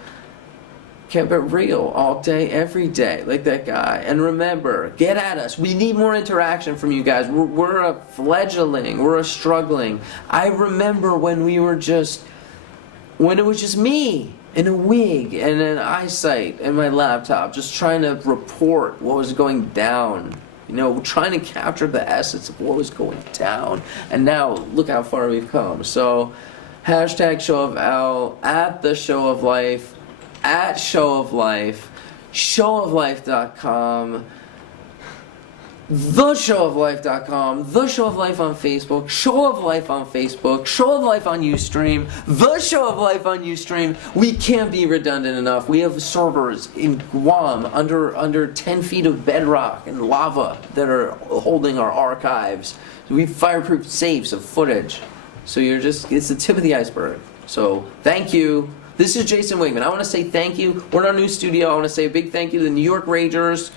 Kept it real all day, every day, like that guy. And remember, get at us. We need more interaction from you guys. We're a fledgling. We're a struggling. I remember when it was just me in a wig and an eyesight and my laptop, just trying to report what was going down. You know, trying to capture the essence of what was going down. And now, look how far we've come. So, hashtag Show of Al, at the Show of Life, at Show of Life, showoflife.com, theshowoflife.com, The Show of Life on Facebook, Show of Life on Facebook, Show of Life on Ustream, The Show of Life on Ustream. We can't be redundant enough. We have servers in Guam under 10 feet of bedrock and lava that are holding our archives. We have fireproof safes of footage. So it's the tip of the iceberg. So thank you. This is Jason Wigman. I want to say thank you. We're in our new studio. I want to say a big thank you to the New York Rangers,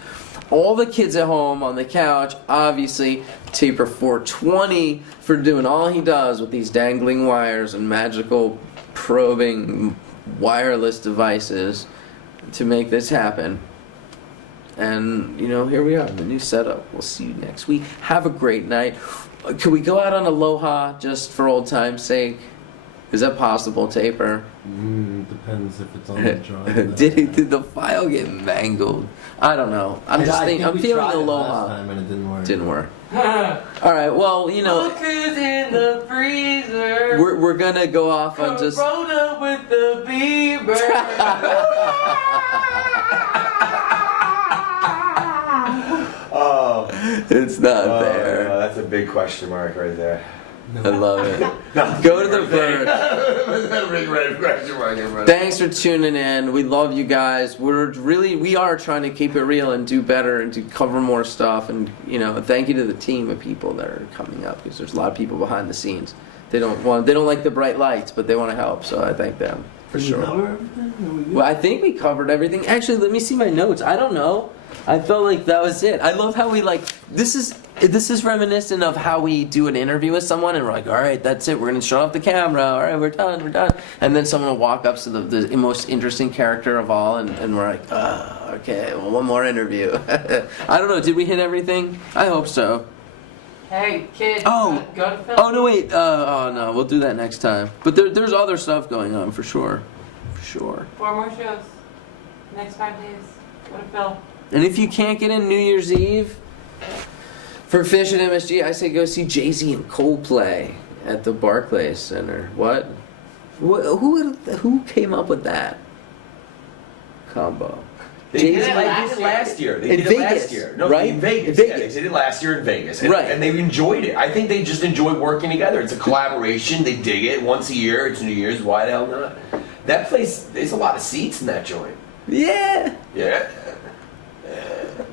all the kids at home on the couch, obviously Taper 420 for doing all he does with these dangling wires and magical probing wireless devices to make this happen. And, here we are, the new setup. We'll see you next week. Have a great night. Could we go out on Aloha just for old time's sake? Is that possible, Taper? Depends if it's on the drawing. Did the file get mangled? I don't know. I'm feeling Aloha. Last time and it didn't work. Didn't work. All right. Well, Look who's in the freezer. we're gonna go off on just. Corona with the BEIBER. Oh, it's not there. No, that's a big question mark right there. I love it. Go to the bird. Thanks for tuning in. We love you guys. We are trying to keep it real and do better and to cover more stuff. And thank you to the team of people that are coming up, because there's a lot of people behind the scenes. They don't like the bright lights, but they want to help. So I thank them for sure. Cover everything? Well, I think we covered everything. Actually, let me see my notes. I don't know. I felt like that was it. I love how we this is reminiscent of how we do an interview with someone and we're like, all right, that's it. We're going to shut off the camera. All right, we're done. And then someone will walk up to the most interesting character of all and we're like, okay, well, one more interview. I don't know. Did we hit everything? I hope so. Hey, kids, Oh. go to film. Oh, no, wait. Oh, no. We'll do that next time. But there's other stuff going on for sure. For sure. 4 more shows. Next 5 days. Go to film. And if you can't get in New Year's Eve for Fish at MSG, I say go see Jay-Z and Coldplay at the Barclays Center. What? Who came up with that combo? They did it last year. They did it last year. No, right? in Vegas. Vegas. Yeah, they did it last year in Vegas. And, Right. and they enjoyed it. I think they just enjoy working together. It's a collaboration. They dig it. Once a year, it's New Year's. Why the hell not? That place, there's a lot of seats in that joint. Yeah. Yeah.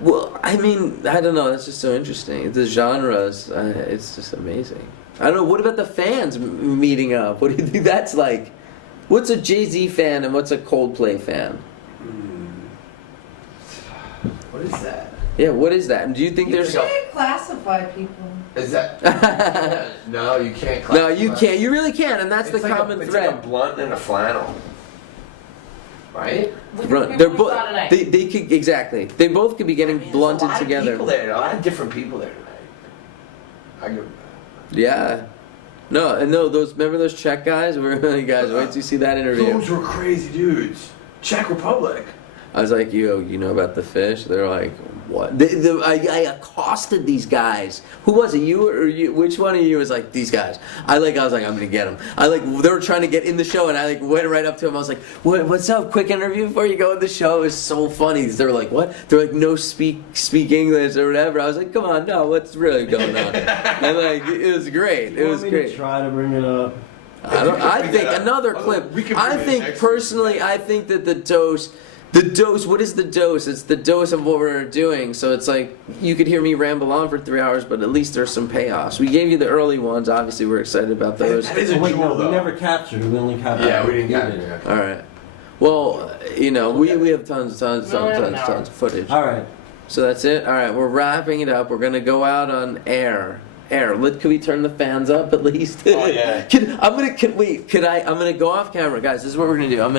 Well, I mean, I don't know. That's just so interesting. The genres, it's just amazing. I don't know. What about the fans meeting up? What do you think that's like? What's a Jay-Z fan and what's a Coldplay fan? What is that? Yeah, what is that? And do you think there's... You can't classify people. Is that? No, you can't. No, you can't. You really can't, and that's the common It's thread. like a blunt and a flannel. Right? They're both. They could exactly. They both could be getting blunted together. A lot of different people there tonight. Yeah. No, and no, remember those Czech guys? You guys, wait till you see that interview. Those were crazy dudes. Czech Republic. I was like, you know about the fish? They're like, what? I accosted these guys. Who was it? You or you? Which one of you was like these guys? I was like, I'm gonna get them. They were trying to get in the show, and I went right up to them. I was like, what's up? Quick interview before you go in the show. It was so funny. They were like, what? They're like, no, speak English or whatever. I was like, come on, no, what's really going on? And like, it was great. It was great. To try to bring it up. I think another clip. I think personally, I think that the dose. What is the dose? It's the dose of what we're doing. So it's like you could hear me ramble on for 3 hours, but at least there's some payoffs. We gave you the early ones. Obviously, we're excited about those. We never captured. We only captured. Yeah, we didn't capture it. All right. Well, we have tons of footage. All right. So that's it. All right, we're wrapping it up. We're gonna go out on air. Could we turn the fans up at least? Oh yeah. I'm gonna go off camera, guys. This is what we're gonna do. I'm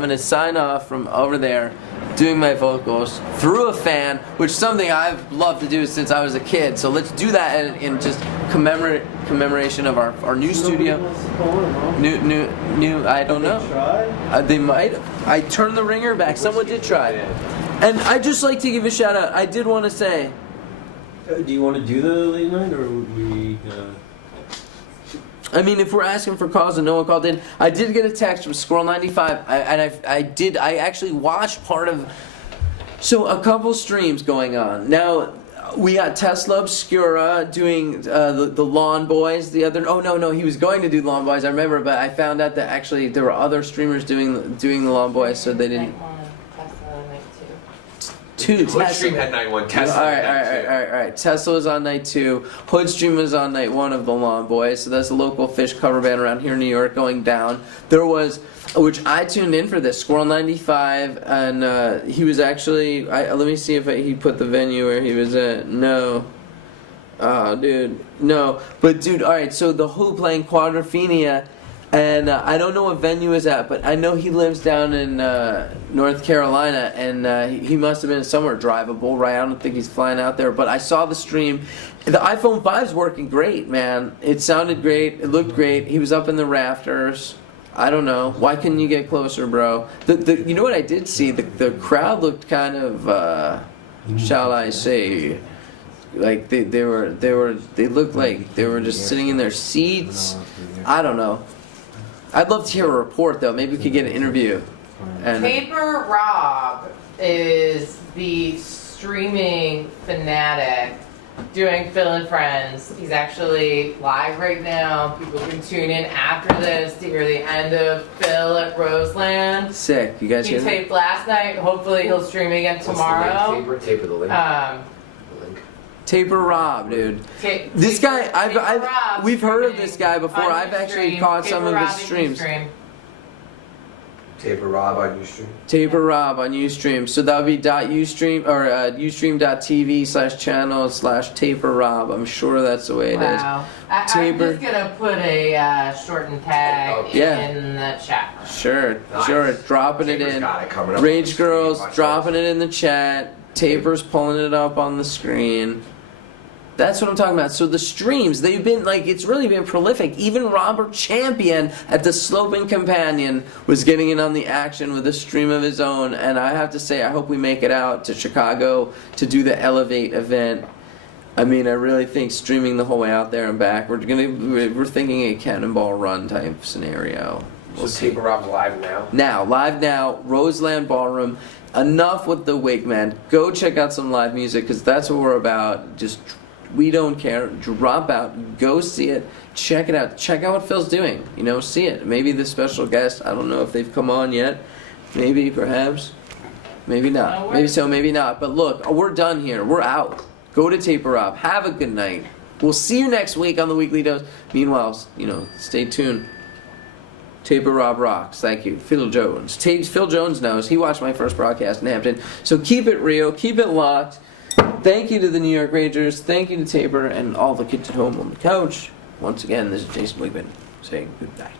gonna sign off from over there, doing my vocals through a fan, which is something I've loved to do since I was a kid. So let's do that in just commemoration of our new studio. New. I don't know. They might. I turned the ringer back. Someone did try. And I'd just like to give a shout out. I did want to say. Do you want to do the late night, or would we? I mean, if we're asking for calls and no one called in, I did get a text from Squirrel95, I actually watched part of. So a couple streams going on now. We got Tesla Obscura doing the Lawn Boys the other. Oh no, he was going to do Lawn Boys. I remember, but I found out that actually there were other streamers doing the Lawn Boys, so they didn't. Hood Stream had night 1. Tesla. All right. Tesla was on night 2. Hood Stream was on night 1 of the Lawn Boys. So that's a local fish cover band around here in New York going down. There was, which I tuned in for this, Squirrel95, and he was actually. Let me see if he put the venue where he was at. No. Oh, dude. No. But dude, all right. So the Who playing Quadrophenia. And I don't know what venue is at, but I know he lives down in North Carolina, and he must have been somewhere drivable, right? I don't think he's flying out there, but I saw the stream. The iPhone 5's working great, man. It sounded great. It looked great. He was up in the rafters. I don't know. Why couldn't you get closer, bro? You know what I did see? The crowd looked kind of, shall I say, like they looked like they were just sitting in their seats. I don't know. I'd love to hear a report, though. Maybe we could get an interview. And Paper Rob is the streaming fanatic doing Phil and Friends. He's actually live right now. People can tune in after this to hear the end of Phil at Roseland. Sick. You guys He hear that? taped last night. Hopefully he'll stream again tomorrow. Taper the link. Taper Rob, dude. This guy, we've heard of this guy before. I've actually caught some of his streams. Taper Rob on Ustream. Taper Rob on Ustream. So that would be .ustream or ustream.tv/channel/Taper Rob. I'm sure that's the way it is. Wow. I'm just gonna put a shortened tag in the chat. Sure. Dropping it in. Rage Girls dropping it in the chat. Taper's pulling it up on the screen. That's what I'm talking about. So the streams, they've been it's really been prolific. Even Robert Champion at the Sloping Companion was getting in on the action with a stream of his own. And I have to say, I hope we make it out to Chicago to do the Elevate event. I mean, I really think streaming the whole way out there and back, we're thinking a Cannonball Run type scenario. So Taper Rob's live now? Live now, Roseland Ballroom. Enough with the wig, man. Go check out some live music, because that's what we're about. Just, we don't care. Drop out. Go see it. Check it out. Check out what Phil's doing. See it. Maybe the special guest. I don't know if they've come on yet. Maybe, perhaps. Maybe not. Maybe so, maybe not. But look, we're done here. We're out. Go to Taper Rob. Have a good night. We'll see you next week on the Weekly Dose. Meanwhile, stay tuned. Taper Rob rocks. Thank you. Phil Jones. Phil Jones knows. He watched my first broadcast in Hampton. So keep it real. Keep it locked. Thank you to the New York Rangers. Thank you to Taper and all the kids at home on the couch. Once again, this is Jason Wigman saying good night.